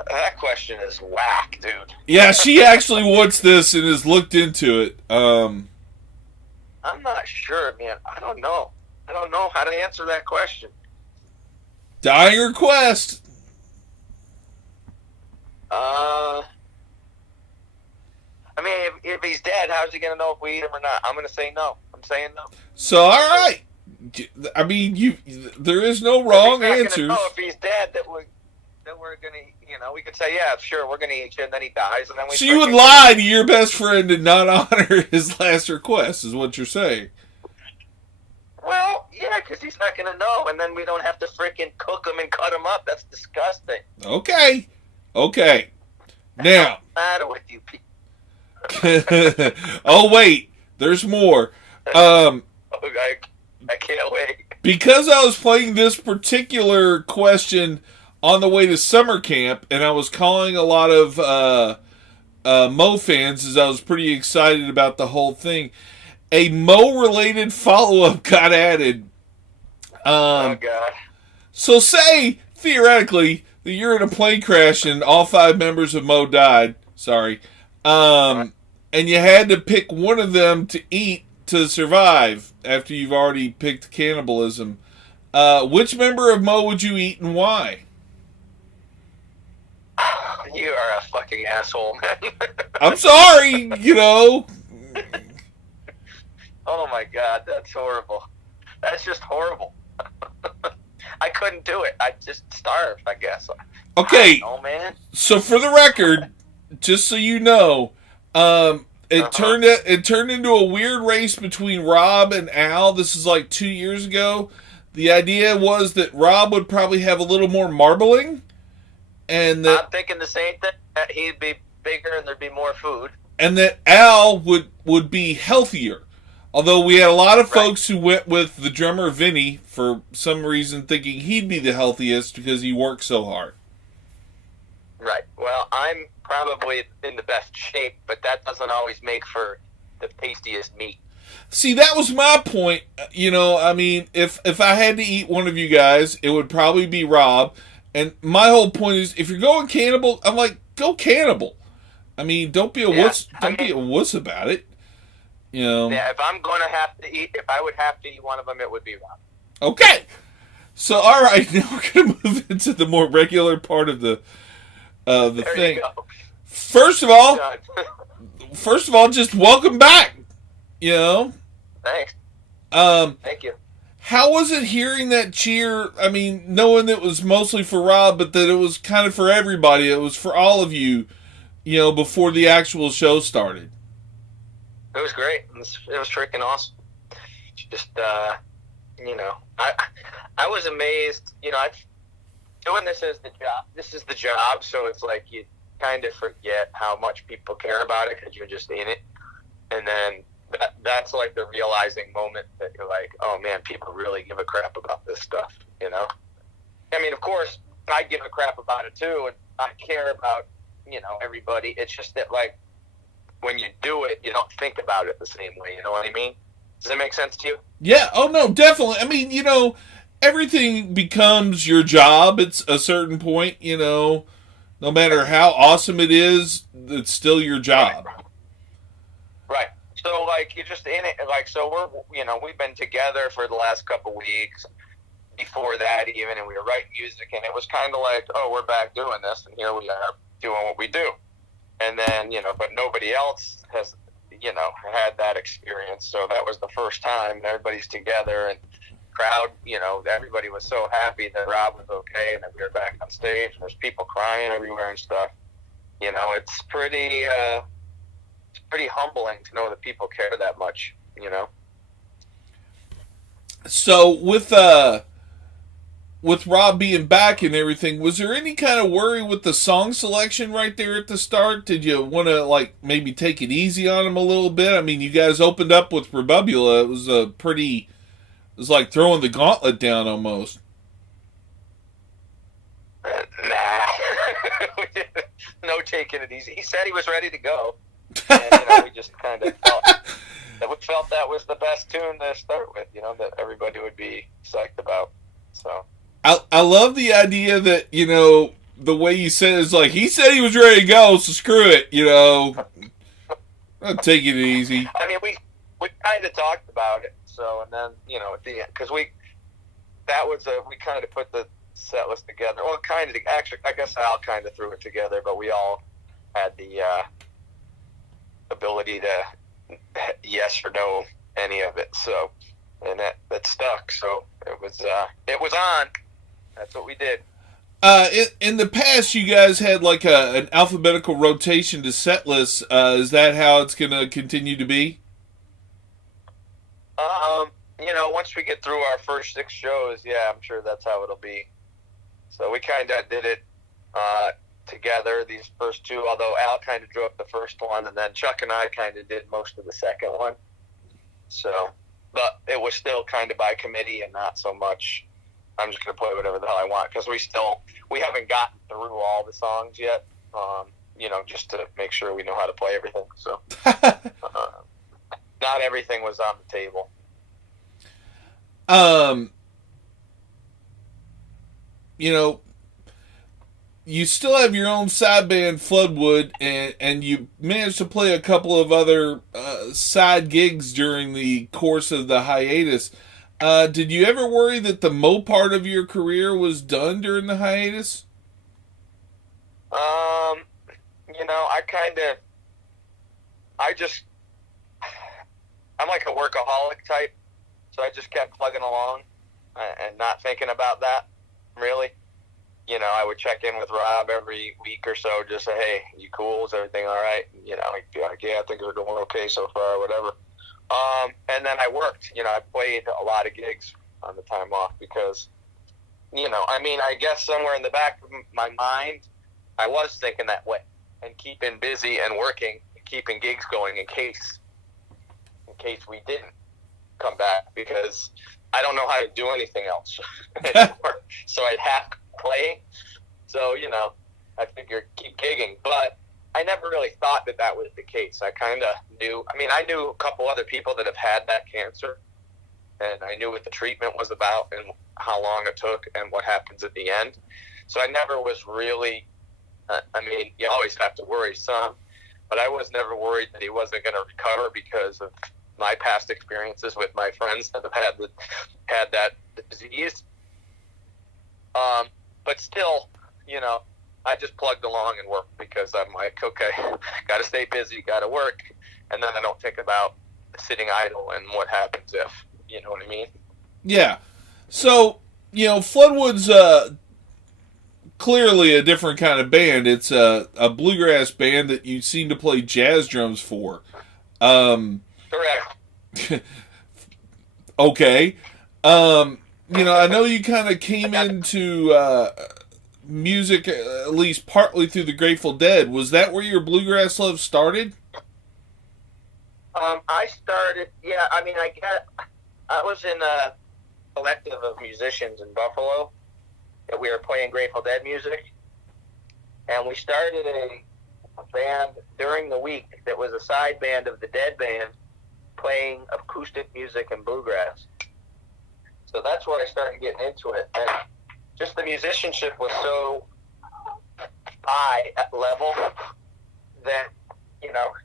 that question is whack, dude. Yeah, she actually wants this and has looked into it. I'm not sure, man. I don't know how to answer that question. Dying request. I mean, if he's dead, how's he going to know if we eat him or not? I'm going to say no. I'm saying no. So, all right. I mean, there is no wrong answers. Know if he's dead, that we're going to, we could say, yeah, sure, we're going to eat you, and then he dies, and then we. So you would lie to your best friend and not honor his last request, is what you're saying. Well, yeah, because he's not going to know, and then we don't have to freaking cook him and cut him up. That's disgusting. Okay. Now. What's the matter with you people? Oh, wait. There's more. I can't wait. Because I was playing this particular question on the way to summer camp, and I was calling a lot of Moe fans, as I was pretty excited about the whole thing, a Moe-related follow-up got added. Oh, God. So say, theoretically, that you're in a plane crash and all 5 members of Moe died. Sorry. And you had to pick one of them to eat to survive after you've already picked cannibalism. Which member of Moe would you eat and why? You are a fucking asshole, man. I'm sorry, Oh, my God, that's horrible. That's just horrible. I couldn't do it. I just starved, I guess. Okay. Oh, man. So for the record, just so you know, it turned into a weird race between Rob and Al. This is like 2 years ago. The idea was that Rob would probably have a little more marbling, and that I'm thinking the same thing. That he'd be bigger and there'd be more food, and that Al would be healthier. Although we had a lot of folks who went with the drummer Vinnie for some reason, thinking he'd be the healthiest because he worked so hard. Right. Well, I'm probably in the best shape, but that doesn't always make for the tastiest meat. See, that was my point. I mean, if I had to eat one of you guys, it would probably be Rob. And my whole point is, if you're going cannibal, I'm like, go cannibal. I mean, don't be a wuss. Don't be a wuss about it. Yeah, if I would have to eat one of them, it would be Rob. Okay. So, all right, now we're going to move into the more regular part of the There thing. you go. First of all, just welcome back. Thanks. Thank you. How was it hearing that cheer? I mean, knowing that it was mostly for Rob, but that it was kind of for everybody. It was for all of you, before the actual show started. It was great. It was freaking awesome. Just, you know, I was amazed. You know, doing this as the job. This is the job, so it's like you kind of forget how much people care about it because you're just in it, and then that's like the realizing moment that you're like, oh man, people really give a crap about this stuff. You know, I mean, of course, I give a crap about it too, and I care about, you know, everybody. It's just that, like, when you do it, you don't think about it the same way. You know what I mean? Does that make sense to you? Yeah. Oh no, definitely. I mean, you know, everything becomes your job at a certain point. You know, no matter how awesome it is, it's still your job. Right. So, like, you're just in it. Like, so we've been together for the last couple weeks. Before that, even, and we were writing music, and it was kind of like, oh, we're back doing this, and here we are doing what we do. And then, you know, but nobody else has, you know, had that experience. So that was the first time, and everybody's together, and crowd, you know, everybody was so happy that Rob was okay, and that we were back on stage, and there's people crying everywhere and stuff. You know, it's pretty humbling to know that people care that much, you know. So with Rob being back and everything, was there any kind of worry with the song selection right there at the start? Did you want to, like, maybe take it easy on him a little bit? I mean, you guys opened up with Rebubula. It was like throwing the gauntlet down almost. Nah. No taking it easy. He said he was ready to go. And, you know, we just kind of felt that was the best tune to start with, you know, that everybody would be psyched about. So I love the idea that, you know, the way you said it is like, he said he was ready to go, so screw it, you know. I'll take it easy. I mean, we kind of talked about it, so, and then, you know, at the end, because we kind of put the set list together. Well, kind of, actually, I guess Al kind of threw it together, but we all had the ability to yes or no any of it, so, and that stuck, so it was on. That's what we did. In the past, you guys had like an alphabetical rotation to set lists. Is that how it's going to continue to be? You know, once we get through our first 6 shows, yeah, I'm sure that's how it'll be. So we kind of did it together, these first 2, although Al kind of drew up the first one, and then Chuck and I kind of did most of the second one. So, but it was still kind of by committee and not so much, I'm just going to play whatever the hell I want, because we haven't gotten through all the songs yet, you know, just to make sure we know how to play everything. So, not everything was on the table. You know, you still have your own side band, Floodwood, and you managed to play a couple of other side gigs during the course of the hiatus. Did you ever worry that the Moe part of your career was done during the hiatus? You know, I'm like a workaholic type, so I just kept plugging along and not thinking about that, really. You know, I would check in with Rob every week or so, just say, hey, you cool? Is everything all right? You know, he'd be like, yeah, I think we're going okay so far, or whatever. And then I worked. You know, I played a lot of gigs on the time off because, you know, I mean, I guess somewhere in the back of my mind, I was thinking that way and keeping busy and working, keeping gigs going in case we didn't come back, because I don't know how to do anything else anymore. So I'd have to play. So, you know, I figured keep gigging, but I never really thought that was the case. I kind of knew. I mean, I knew a couple other people that have had that cancer, and I knew what the treatment was about and how long it took and what happens at the end. So I never was really, I mean, you always have to worry some, but I was never worried that he wasn't going to recover because of my past experiences with my friends that have had that disease. But still, you know, I just plugged along and worked because I'm like, okay, got to stay busy, got to work, and then I don't think about sitting idle and what happens if, you know what I mean? Yeah. So, you know, Floodwood's clearly a different kind of band. It's a bluegrass band that you seem to play jazz drums for. Correct. Okay. I know you kind of came into music at least partly through the Grateful Dead. Was that where your bluegrass love started? I started. Yeah, I mean, I was in a collective of musicians in Buffalo that we were playing Grateful Dead music, and we started a band during the week that was a side band of the Dead band playing acoustic music and bluegrass. So that's where I started getting into it, and just the musicianship was so high at level that,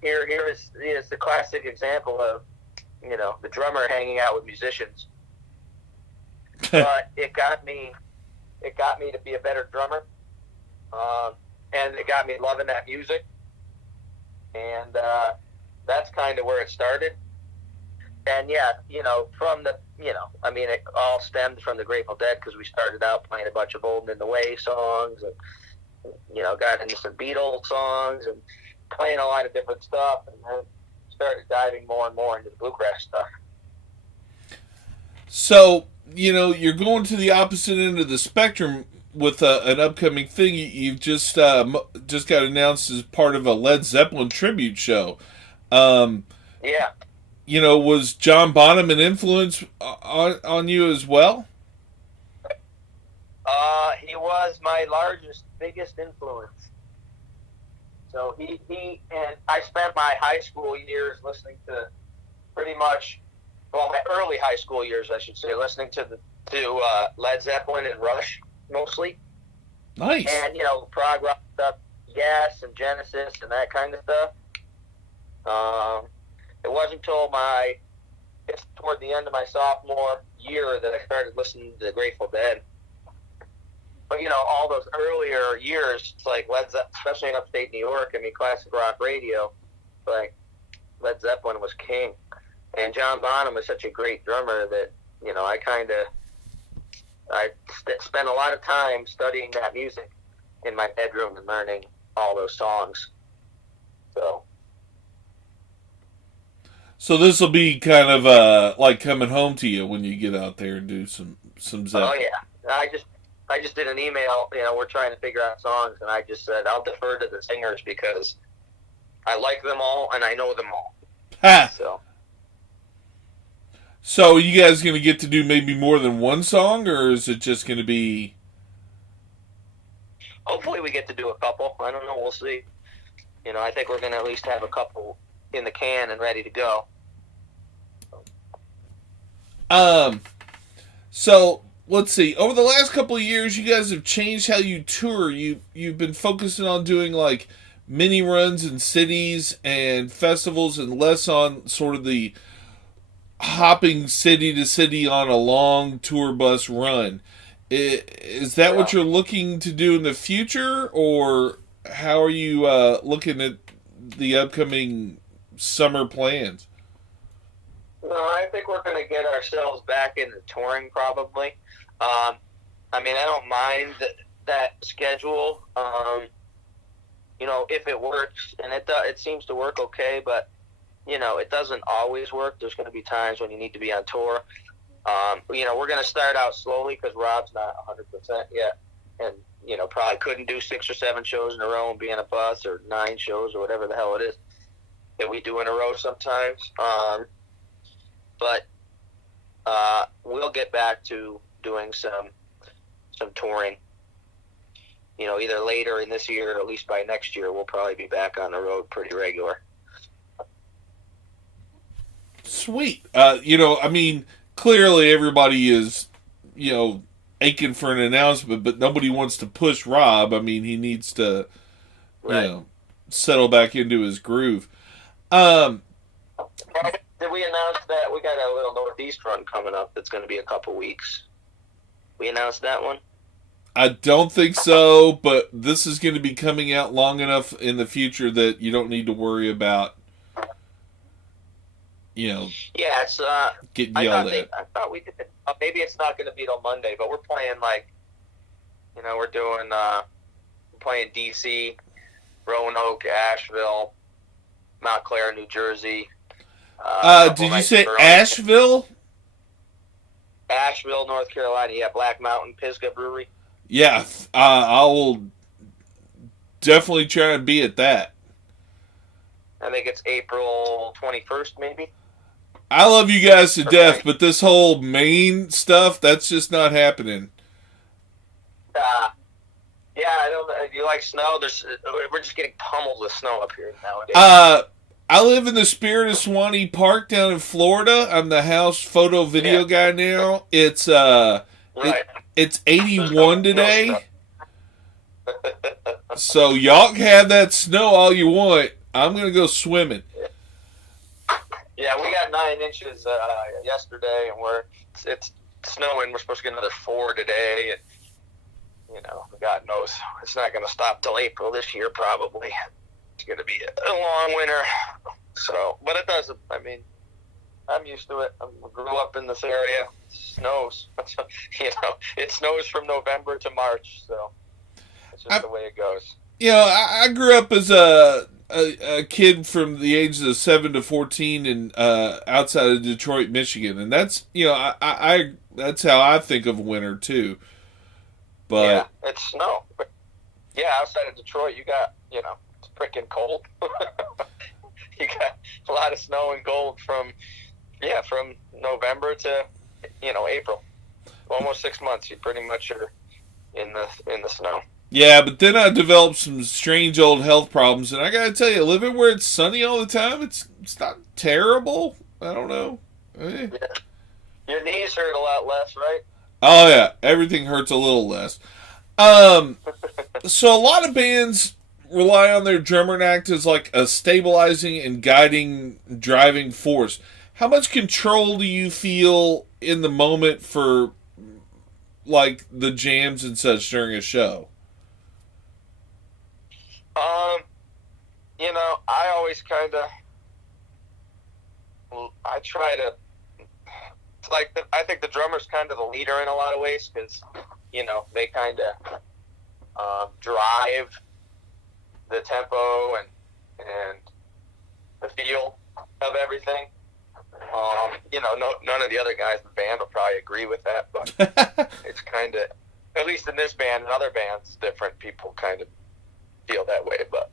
here is the classic example of, the drummer hanging out with musicians. But it got me to be a better drummer, and it got me loving that music, and that's kind of where it started. And yeah, from the, it all stemmed from the Grateful Dead, because we started out playing a bunch of Old and in the Way songs, and got into some Beatles songs and playing a lot of different stuff, and then started diving more and more into the bluegrass stuff. So, you're going to the opposite end of the spectrum with an upcoming thing. You've just got announced as part of a Led Zeppelin tribute show. Yeah. Was John Bonham an influence on you as well? He was my biggest influence. So he and I spent my high school years listening to my early high school years, I should say, listening to Led Zeppelin and Rush mostly. Nice. And, prog rock stuff, Yes, and Genesis and that kind of stuff. It wasn't until toward the end of my sophomore year that I started listening to the Grateful Dead. But, all those earlier years, like Led Zeppelin, especially in upstate New York, classic rock radio, like Led Zeppelin was king. And John Bonham was such a great drummer that, I spent a lot of time studying that music in my bedroom and learning all those songs. So this will be kind of like coming home to you when you get out there and do some Zeppelin. Oh yeah, I just did an email. We're trying to figure out songs, and I just said I'll defer to the singers because I like them all and I know them all. Ha! So you guys going to get to do maybe more than one song, or is it just going to be? Hopefully we get to do a couple. I don't know. We'll see. I think we're going to at least have a couple in the can and ready to go. So let's see. Over the last couple of years, you guys have changed how you tour. You've been focusing on doing like mini runs in cities and festivals, and less on sort of the hopping city to city on a long tour bus run. Is that what you're looking to do in the future, or how are you looking at the upcoming summer plans? No, I think we're going to get ourselves back into touring probably. I don't mind that schedule. If it works, and it seems to work okay, but it doesn't always work. There's going to be times when you need to be on tour. We're going to start out slowly because Rob's not 100% yet, and probably couldn't do 6 or 7 shows in a row and be on a bus, or 9 shows or whatever the hell it is that we do in a row sometimes. But we'll get back to doing some touring. Either later in this year or at least by next year, we'll probably be back on the road pretty regular. Sweet. Clearly everybody is, aching for an announcement, but nobody wants to push Rob. He needs to, settle back into his groove. Did we announce that we got a little Northeast run coming up that's going to be a couple weeks? We announced that one? I don't think so, but this is going to be coming out long enough in the future that you don't need to worry about, Yeah, it's getting yelled at. I thought we did. Maybe it's not going to be till Monday, but we're playing we're doing playing DC, Roanoke, Asheville, Montclair, New Jersey. Did you say Asheville? Asheville, North Carolina. Yeah, Black Mountain Pisgah Brewery. Yeah, I will definitely try to be at that. I think it's April 21st, maybe. I love you guys to death, but this whole Maine stuff, that's just not happening. Yeah, I don't. If you like snow, we're just getting pummeled with snow up here nowadays. I live in the spirit of Swanee Park down in Florida. I'm the house photo video guy now. It's it's 81 today. So y'all can have that snow all you want. I'm gonna go swimming. Yeah, we got 9 inches yesterday, and it's snowing. We're supposed to get another 4 today, and God knows it's not going to stop till April this year. Probably it's going to be a long winter. So, but it doesn't. I mean, I'm used to it. I grew up in this area. It snows. It snows from November to March. So it's just the way it goes. I grew up as a kid from the ages of 7 to 14 and outside of Detroit, Michigan, and that's I that's how I think of winter too. But yeah, it's snow. But yeah, outside of Detroit, you got it's freaking cold. You got a lot of snow and cold from November to April. Almost 6 months. You pretty much are in the snow. Yeah, but then I developed some strange old health problems, and I gotta tell you, living where it's sunny all the time, it's not terrible. I don't know. Yeah. Your knees hurt a lot less, right? Oh yeah, everything hurts a little less. So a lot of bands rely on their drummer to act as like a stabilizing and guiding driving force. How much control do you feel in the moment for like the jams and such during a show? I always kind of, I try to, I think the drummer's kind of the leader in a lot of ways because, they kind of drive the tempo and the feel of everything. None of the other guys in the band will probably agree with that, but it's kind of, at least in this band and other bands, different people kind of feel that way. But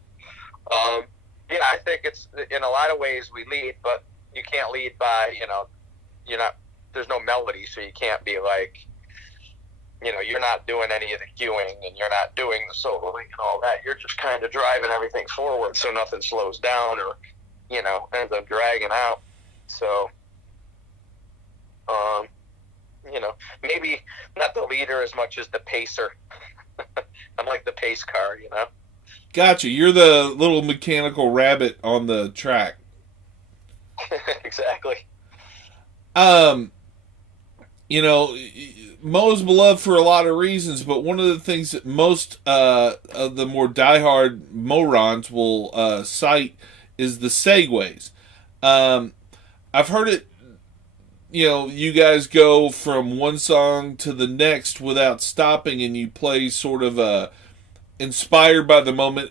I think it's in a lot of ways we lead, but you can't lead by there's no melody, so you can't be like you're not doing any of the cueing and you're not doing the soloing and all that. You're just kind of driving everything forward so nothing slows down or ends up dragging out. So maybe not the leader as much as the pacer. I'm like the pace car, Gotcha. You're the little mechanical rabbit on the track. Exactly. Moe's beloved for a lot of reasons, but one of the things that most of the more diehard morons will cite is the segues. I've heard it, you guys go from one song to the next without stopping, and you play sort of inspired by the moment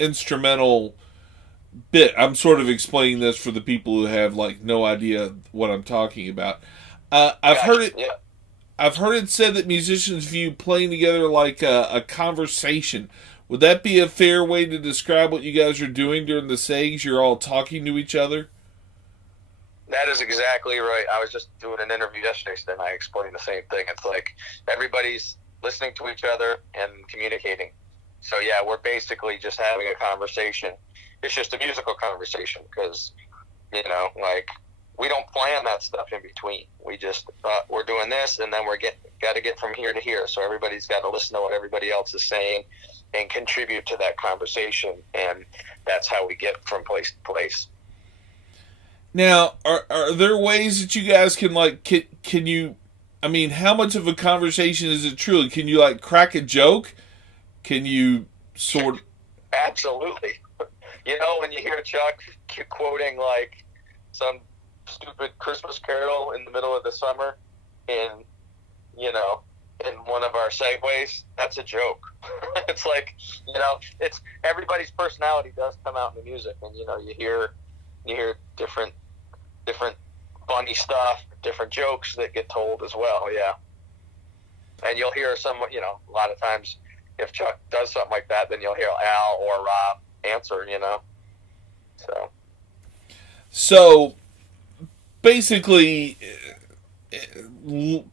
instrumental bit. I'm sort of explaining this for the people who have no idea what I'm talking about. I've heard it said that musicians view playing together like a conversation. Would that be a fair way to describe what you guys are doing during the segs? You're all talking to each other? That is exactly right. I was just doing an interview yesterday, and I explained the same thing. It's like everybody's listening to each other and communicating. So, yeah, we're basically just having a conversation. It's just a musical conversation because, we don't plan that stuff in between. We just, we're doing this, and then got to get from here to here. So everybody's got to listen to what everybody else is saying and contribute to that conversation, and that's how we get from place to place. Now, are there ways that you guys can can you, how much of a conversation is it truly? Can you crack a joke? Can you sort? Absolutely. When you hear Chuck quoting some stupid Christmas carol in the middle of the summer in one of our segues, that's a joke. It's it's everybody's personality does come out in the music, and you hear different funny stuff, different jokes that get told as well, yeah. And you'll hear a lot of times if Chuck does something like that, then you'll hear Al or Rob answer, So, basically,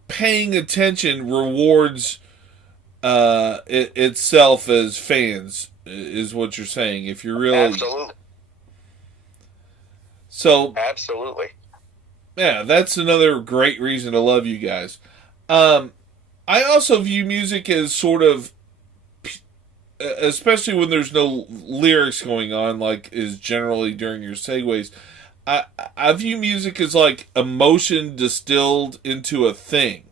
paying attention rewards itself as fans, is what you're saying. If you're really... Absolutely. So... Absolutely. Yeah, that's another great reason to love you guys. I also view music as sort of, especially when there's no lyrics going on, like is generally during your segues, I view music as like emotion distilled into a thing.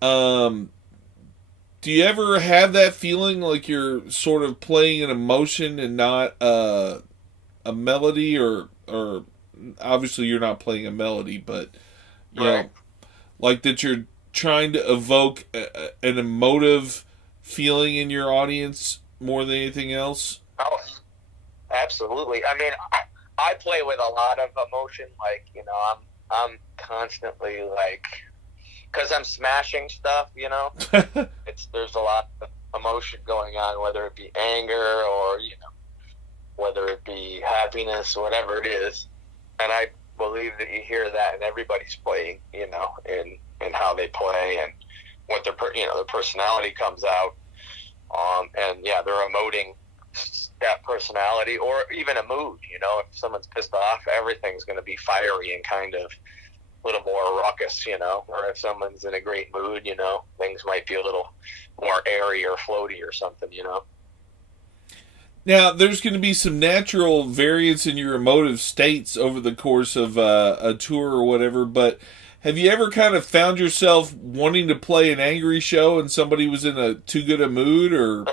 Do you ever have that feeling like you're sort of playing an emotion and not a melody, or obviously you're not playing a melody, but you know, like that you're trying to evoke an emotive feeling in your audience more than anything else? Oh, absolutely. I mean, I play with a lot of emotion. Like, I'm constantly like, because I'm smashing stuff, there's a lot of emotion going on, whether it be anger or, whether it be happiness, whatever it is. And I believe that you hear that in everybody's playing, and how they play and what their personality comes out. And yeah, they're emoting that personality or even a mood, if someone's pissed off, everything's going to be fiery and kind of a little more ruckus, or if someone's in a great mood, things might be a little more airy or floaty or something, Now, there's going to be some natural variance in your emotive states over the course of a tour or whatever, but have you ever kind of found yourself wanting to play an angry show and somebody was in a too good a mood, or?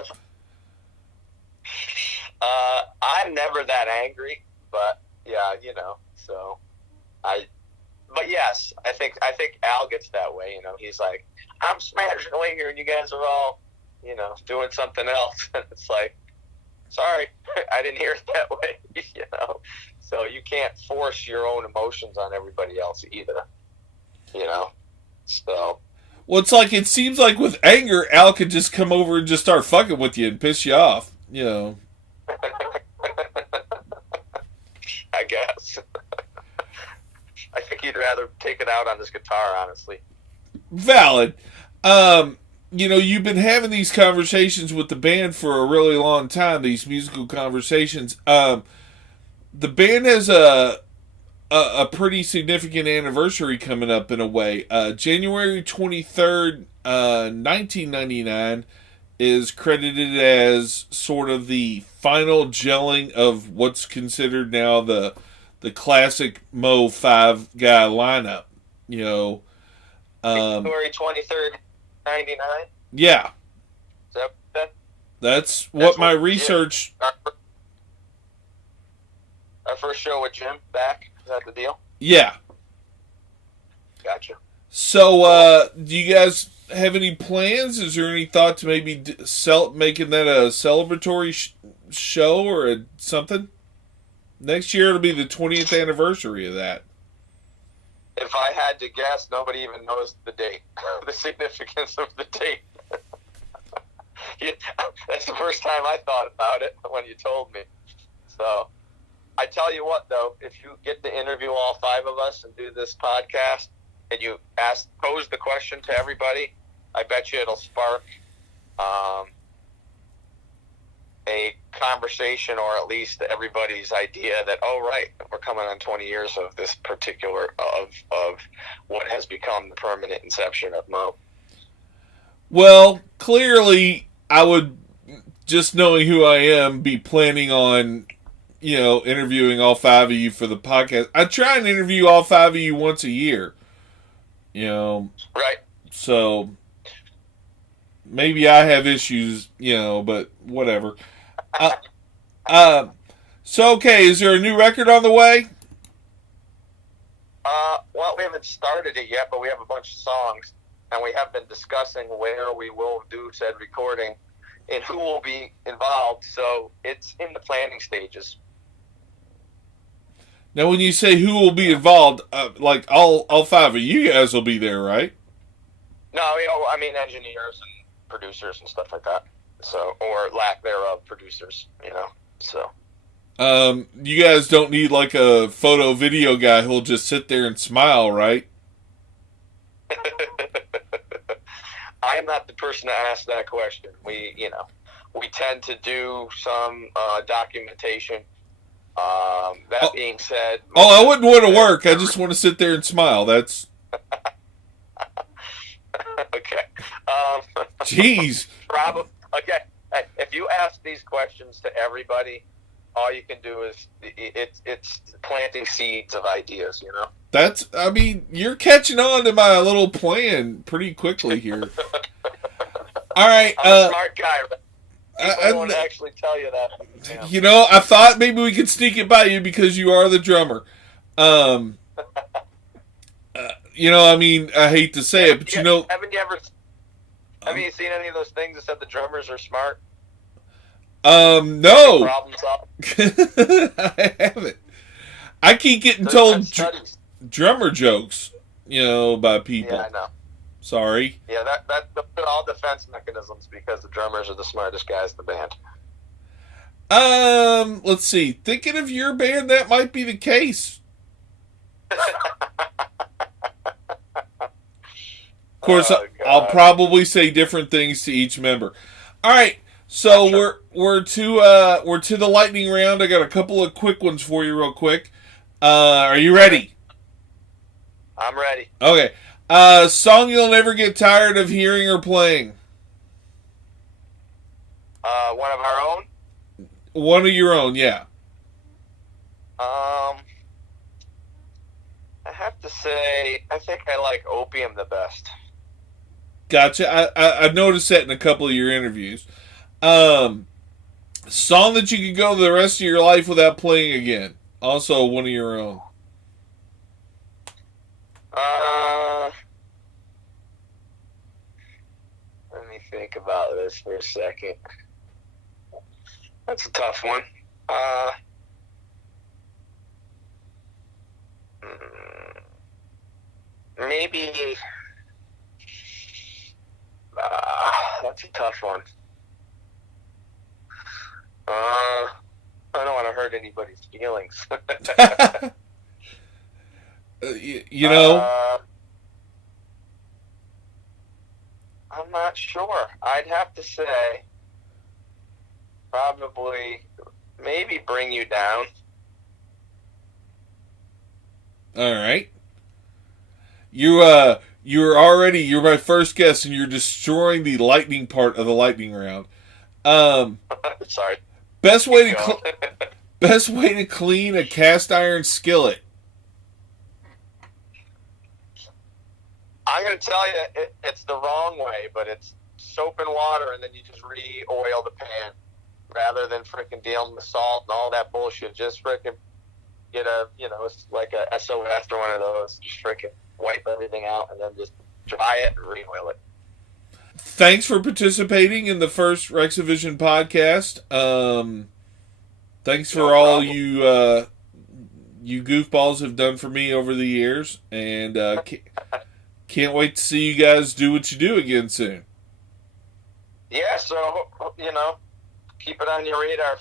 I'm never that angry, but yeah, but yes, I think Al gets that way, he's like, I'm smashing away here and you guys are all, doing something else. And it's like, sorry, I didn't hear it that way, So you can't force your own emotions on everybody else either, So. Well, it seems like with anger, Al could just come over and just start fucking with you and piss you off, I guess. I think he'd rather take it out on his guitar, honestly. Valid. You've been having these conversations with the band for a really long time, these musical conversations. The band has a pretty significant anniversary coming up in a way. January 23rd, 1999 is credited as sort of the final gelling of what's considered now the classic Moe 5-guy lineup. January 23rd, 99? Yeah. Is that? That's what my research... Our first show with Jim back? Is that the deal? Yeah. Gotcha. So, do you guys have any plans? Is there any thought to maybe making that a celebratory show or something? Next year it'll be the 20th anniversary of that. If I had to guess, nobody even knows the date, the significance of the date. That's the first time I thought about it when you told me. So, I tell you what, though, if you get to interview all five of us and do this podcast, and you pose the question to everybody, I bet you it'll spark a conversation, or at least everybody's idea that, oh, right, we're coming on 20 years of this particular, of what has become the permanent inception of Moe. Well, clearly, I would, just knowing who I am, be planning on, interviewing all five of you for the podcast. I try and interview all five of you once a year. Right. So, maybe I have issues, but whatever. So, okay, is there a new record on the way? Well, we haven't started it yet, but we have a bunch of songs, and we have been discussing where we will do said recording and who will be involved, so it's in the planning stages. Now, when you say who will be involved, like all 5 of you guys will be there, right? No, I mean engineers and producers and stuff like that. So, or lack thereof, producers. So. You guys don't need like a photo video guy who'll just sit there and smile, right? I am not the person to ask that question. We tend to do some documentation. That being said, I wouldn't want to work. I just want to sit there and smile. That's okay. Jeez. Probably okay. Hey, if you ask these questions to everybody, all you can do is it's planting seeds of ideas. You're catching on to my little plan pretty quickly here. All right. I'm a smart guy. People won't actually tell you that. I thought maybe we could sneak it by you because you are the drummer. I hate to say it, but Have you seen any of those things that said the drummers are smart? No. Problem solved. I haven't. I keep getting told drummer jokes, by people. Yeah, I know. Sorry. Yeah, that's all defense mechanisms because the drummers are the smartest guys in the band. Let's see. Thinking of your band, that might be the case. Of course, I'll probably say different things to each member. All right. So we're to the lightning round. I got a couple of quick ones for you, real quick. Are you ready? I'm ready. Okay. Song you'll never get tired of hearing or playing. One of our own. One of your own, yeah. I have to say, I think I like Opium the best. Gotcha. I noticed that in a couple of your interviews. Song that you could go the rest of your life without playing again. Also one of your own. Let me think about this for a second. That's a tough one. Maybe. That's a tough one. I don't want to hurt anybody's feelings. I'm not sure. I'd have to say probably maybe Bring You Down. All right. You're my first guest, and you're destroying the lightning part of the lightning round. Sorry. Best way to clean a cast iron skillet. I'm going to tell you, it's the wrong way, but it's soap and water, and then you just re-oil the pan rather than freaking dealing with salt and all that bullshit. Just freaking get it's like a SOS or one of those. Just freaking wipe everything out and then just dry it and re-oil it. Thanks for participating in the first Rexivision podcast. Thanks for all you goofballs have done for me over the years, and can't wait to see you guys do what you do again soon. Yeah, so keep it on your radar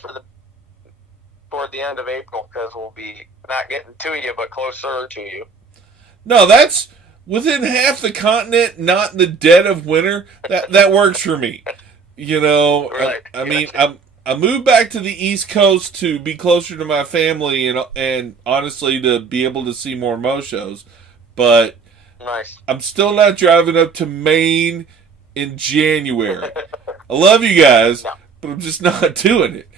toward the end of April, because we'll be not getting to you, but closer to you. No, that's within half the continent, not in the dead of winter. That works for me. Right. I mean, I moved back to the East Coast to be closer to my family and honestly to be able to see more Mo shows, but nice. I'm still not driving up to Maine in January. I love you guys, but I'm just not doing it.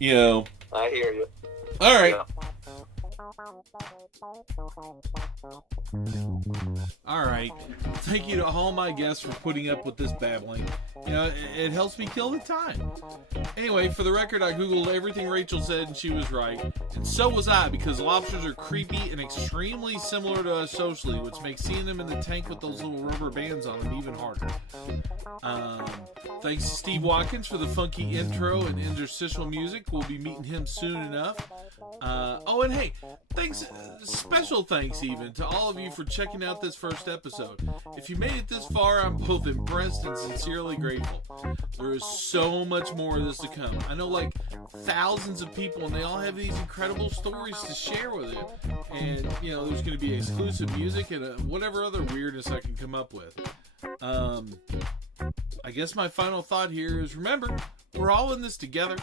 I hear you. All right. Yeah. All right. Thank you to all my guests for putting up with this babbling. It helps me kill the time. Anyway, for the record, I Googled everything Rachel said, and she was right. And so was I, because lobsters are creepy and extremely similar to us socially, which makes seeing them in the tank with those little rubber bands on them even harder. Thanks to Steve Watkins for the funky intro and interstitial music. We'll be meeting him soon enough. Oh, and hey, thanks, special thanks even to all of you for checking out this first episode. If you made it this far, I'm both impressed and sincerely grateful. There is so much more of this to come. I know like thousands of people, and they all have these incredible stories to share with it. And, you know, there's going to be exclusive music and whatever other weirdness I can come up with. I guess my final thought here is, remember, we're all in this together.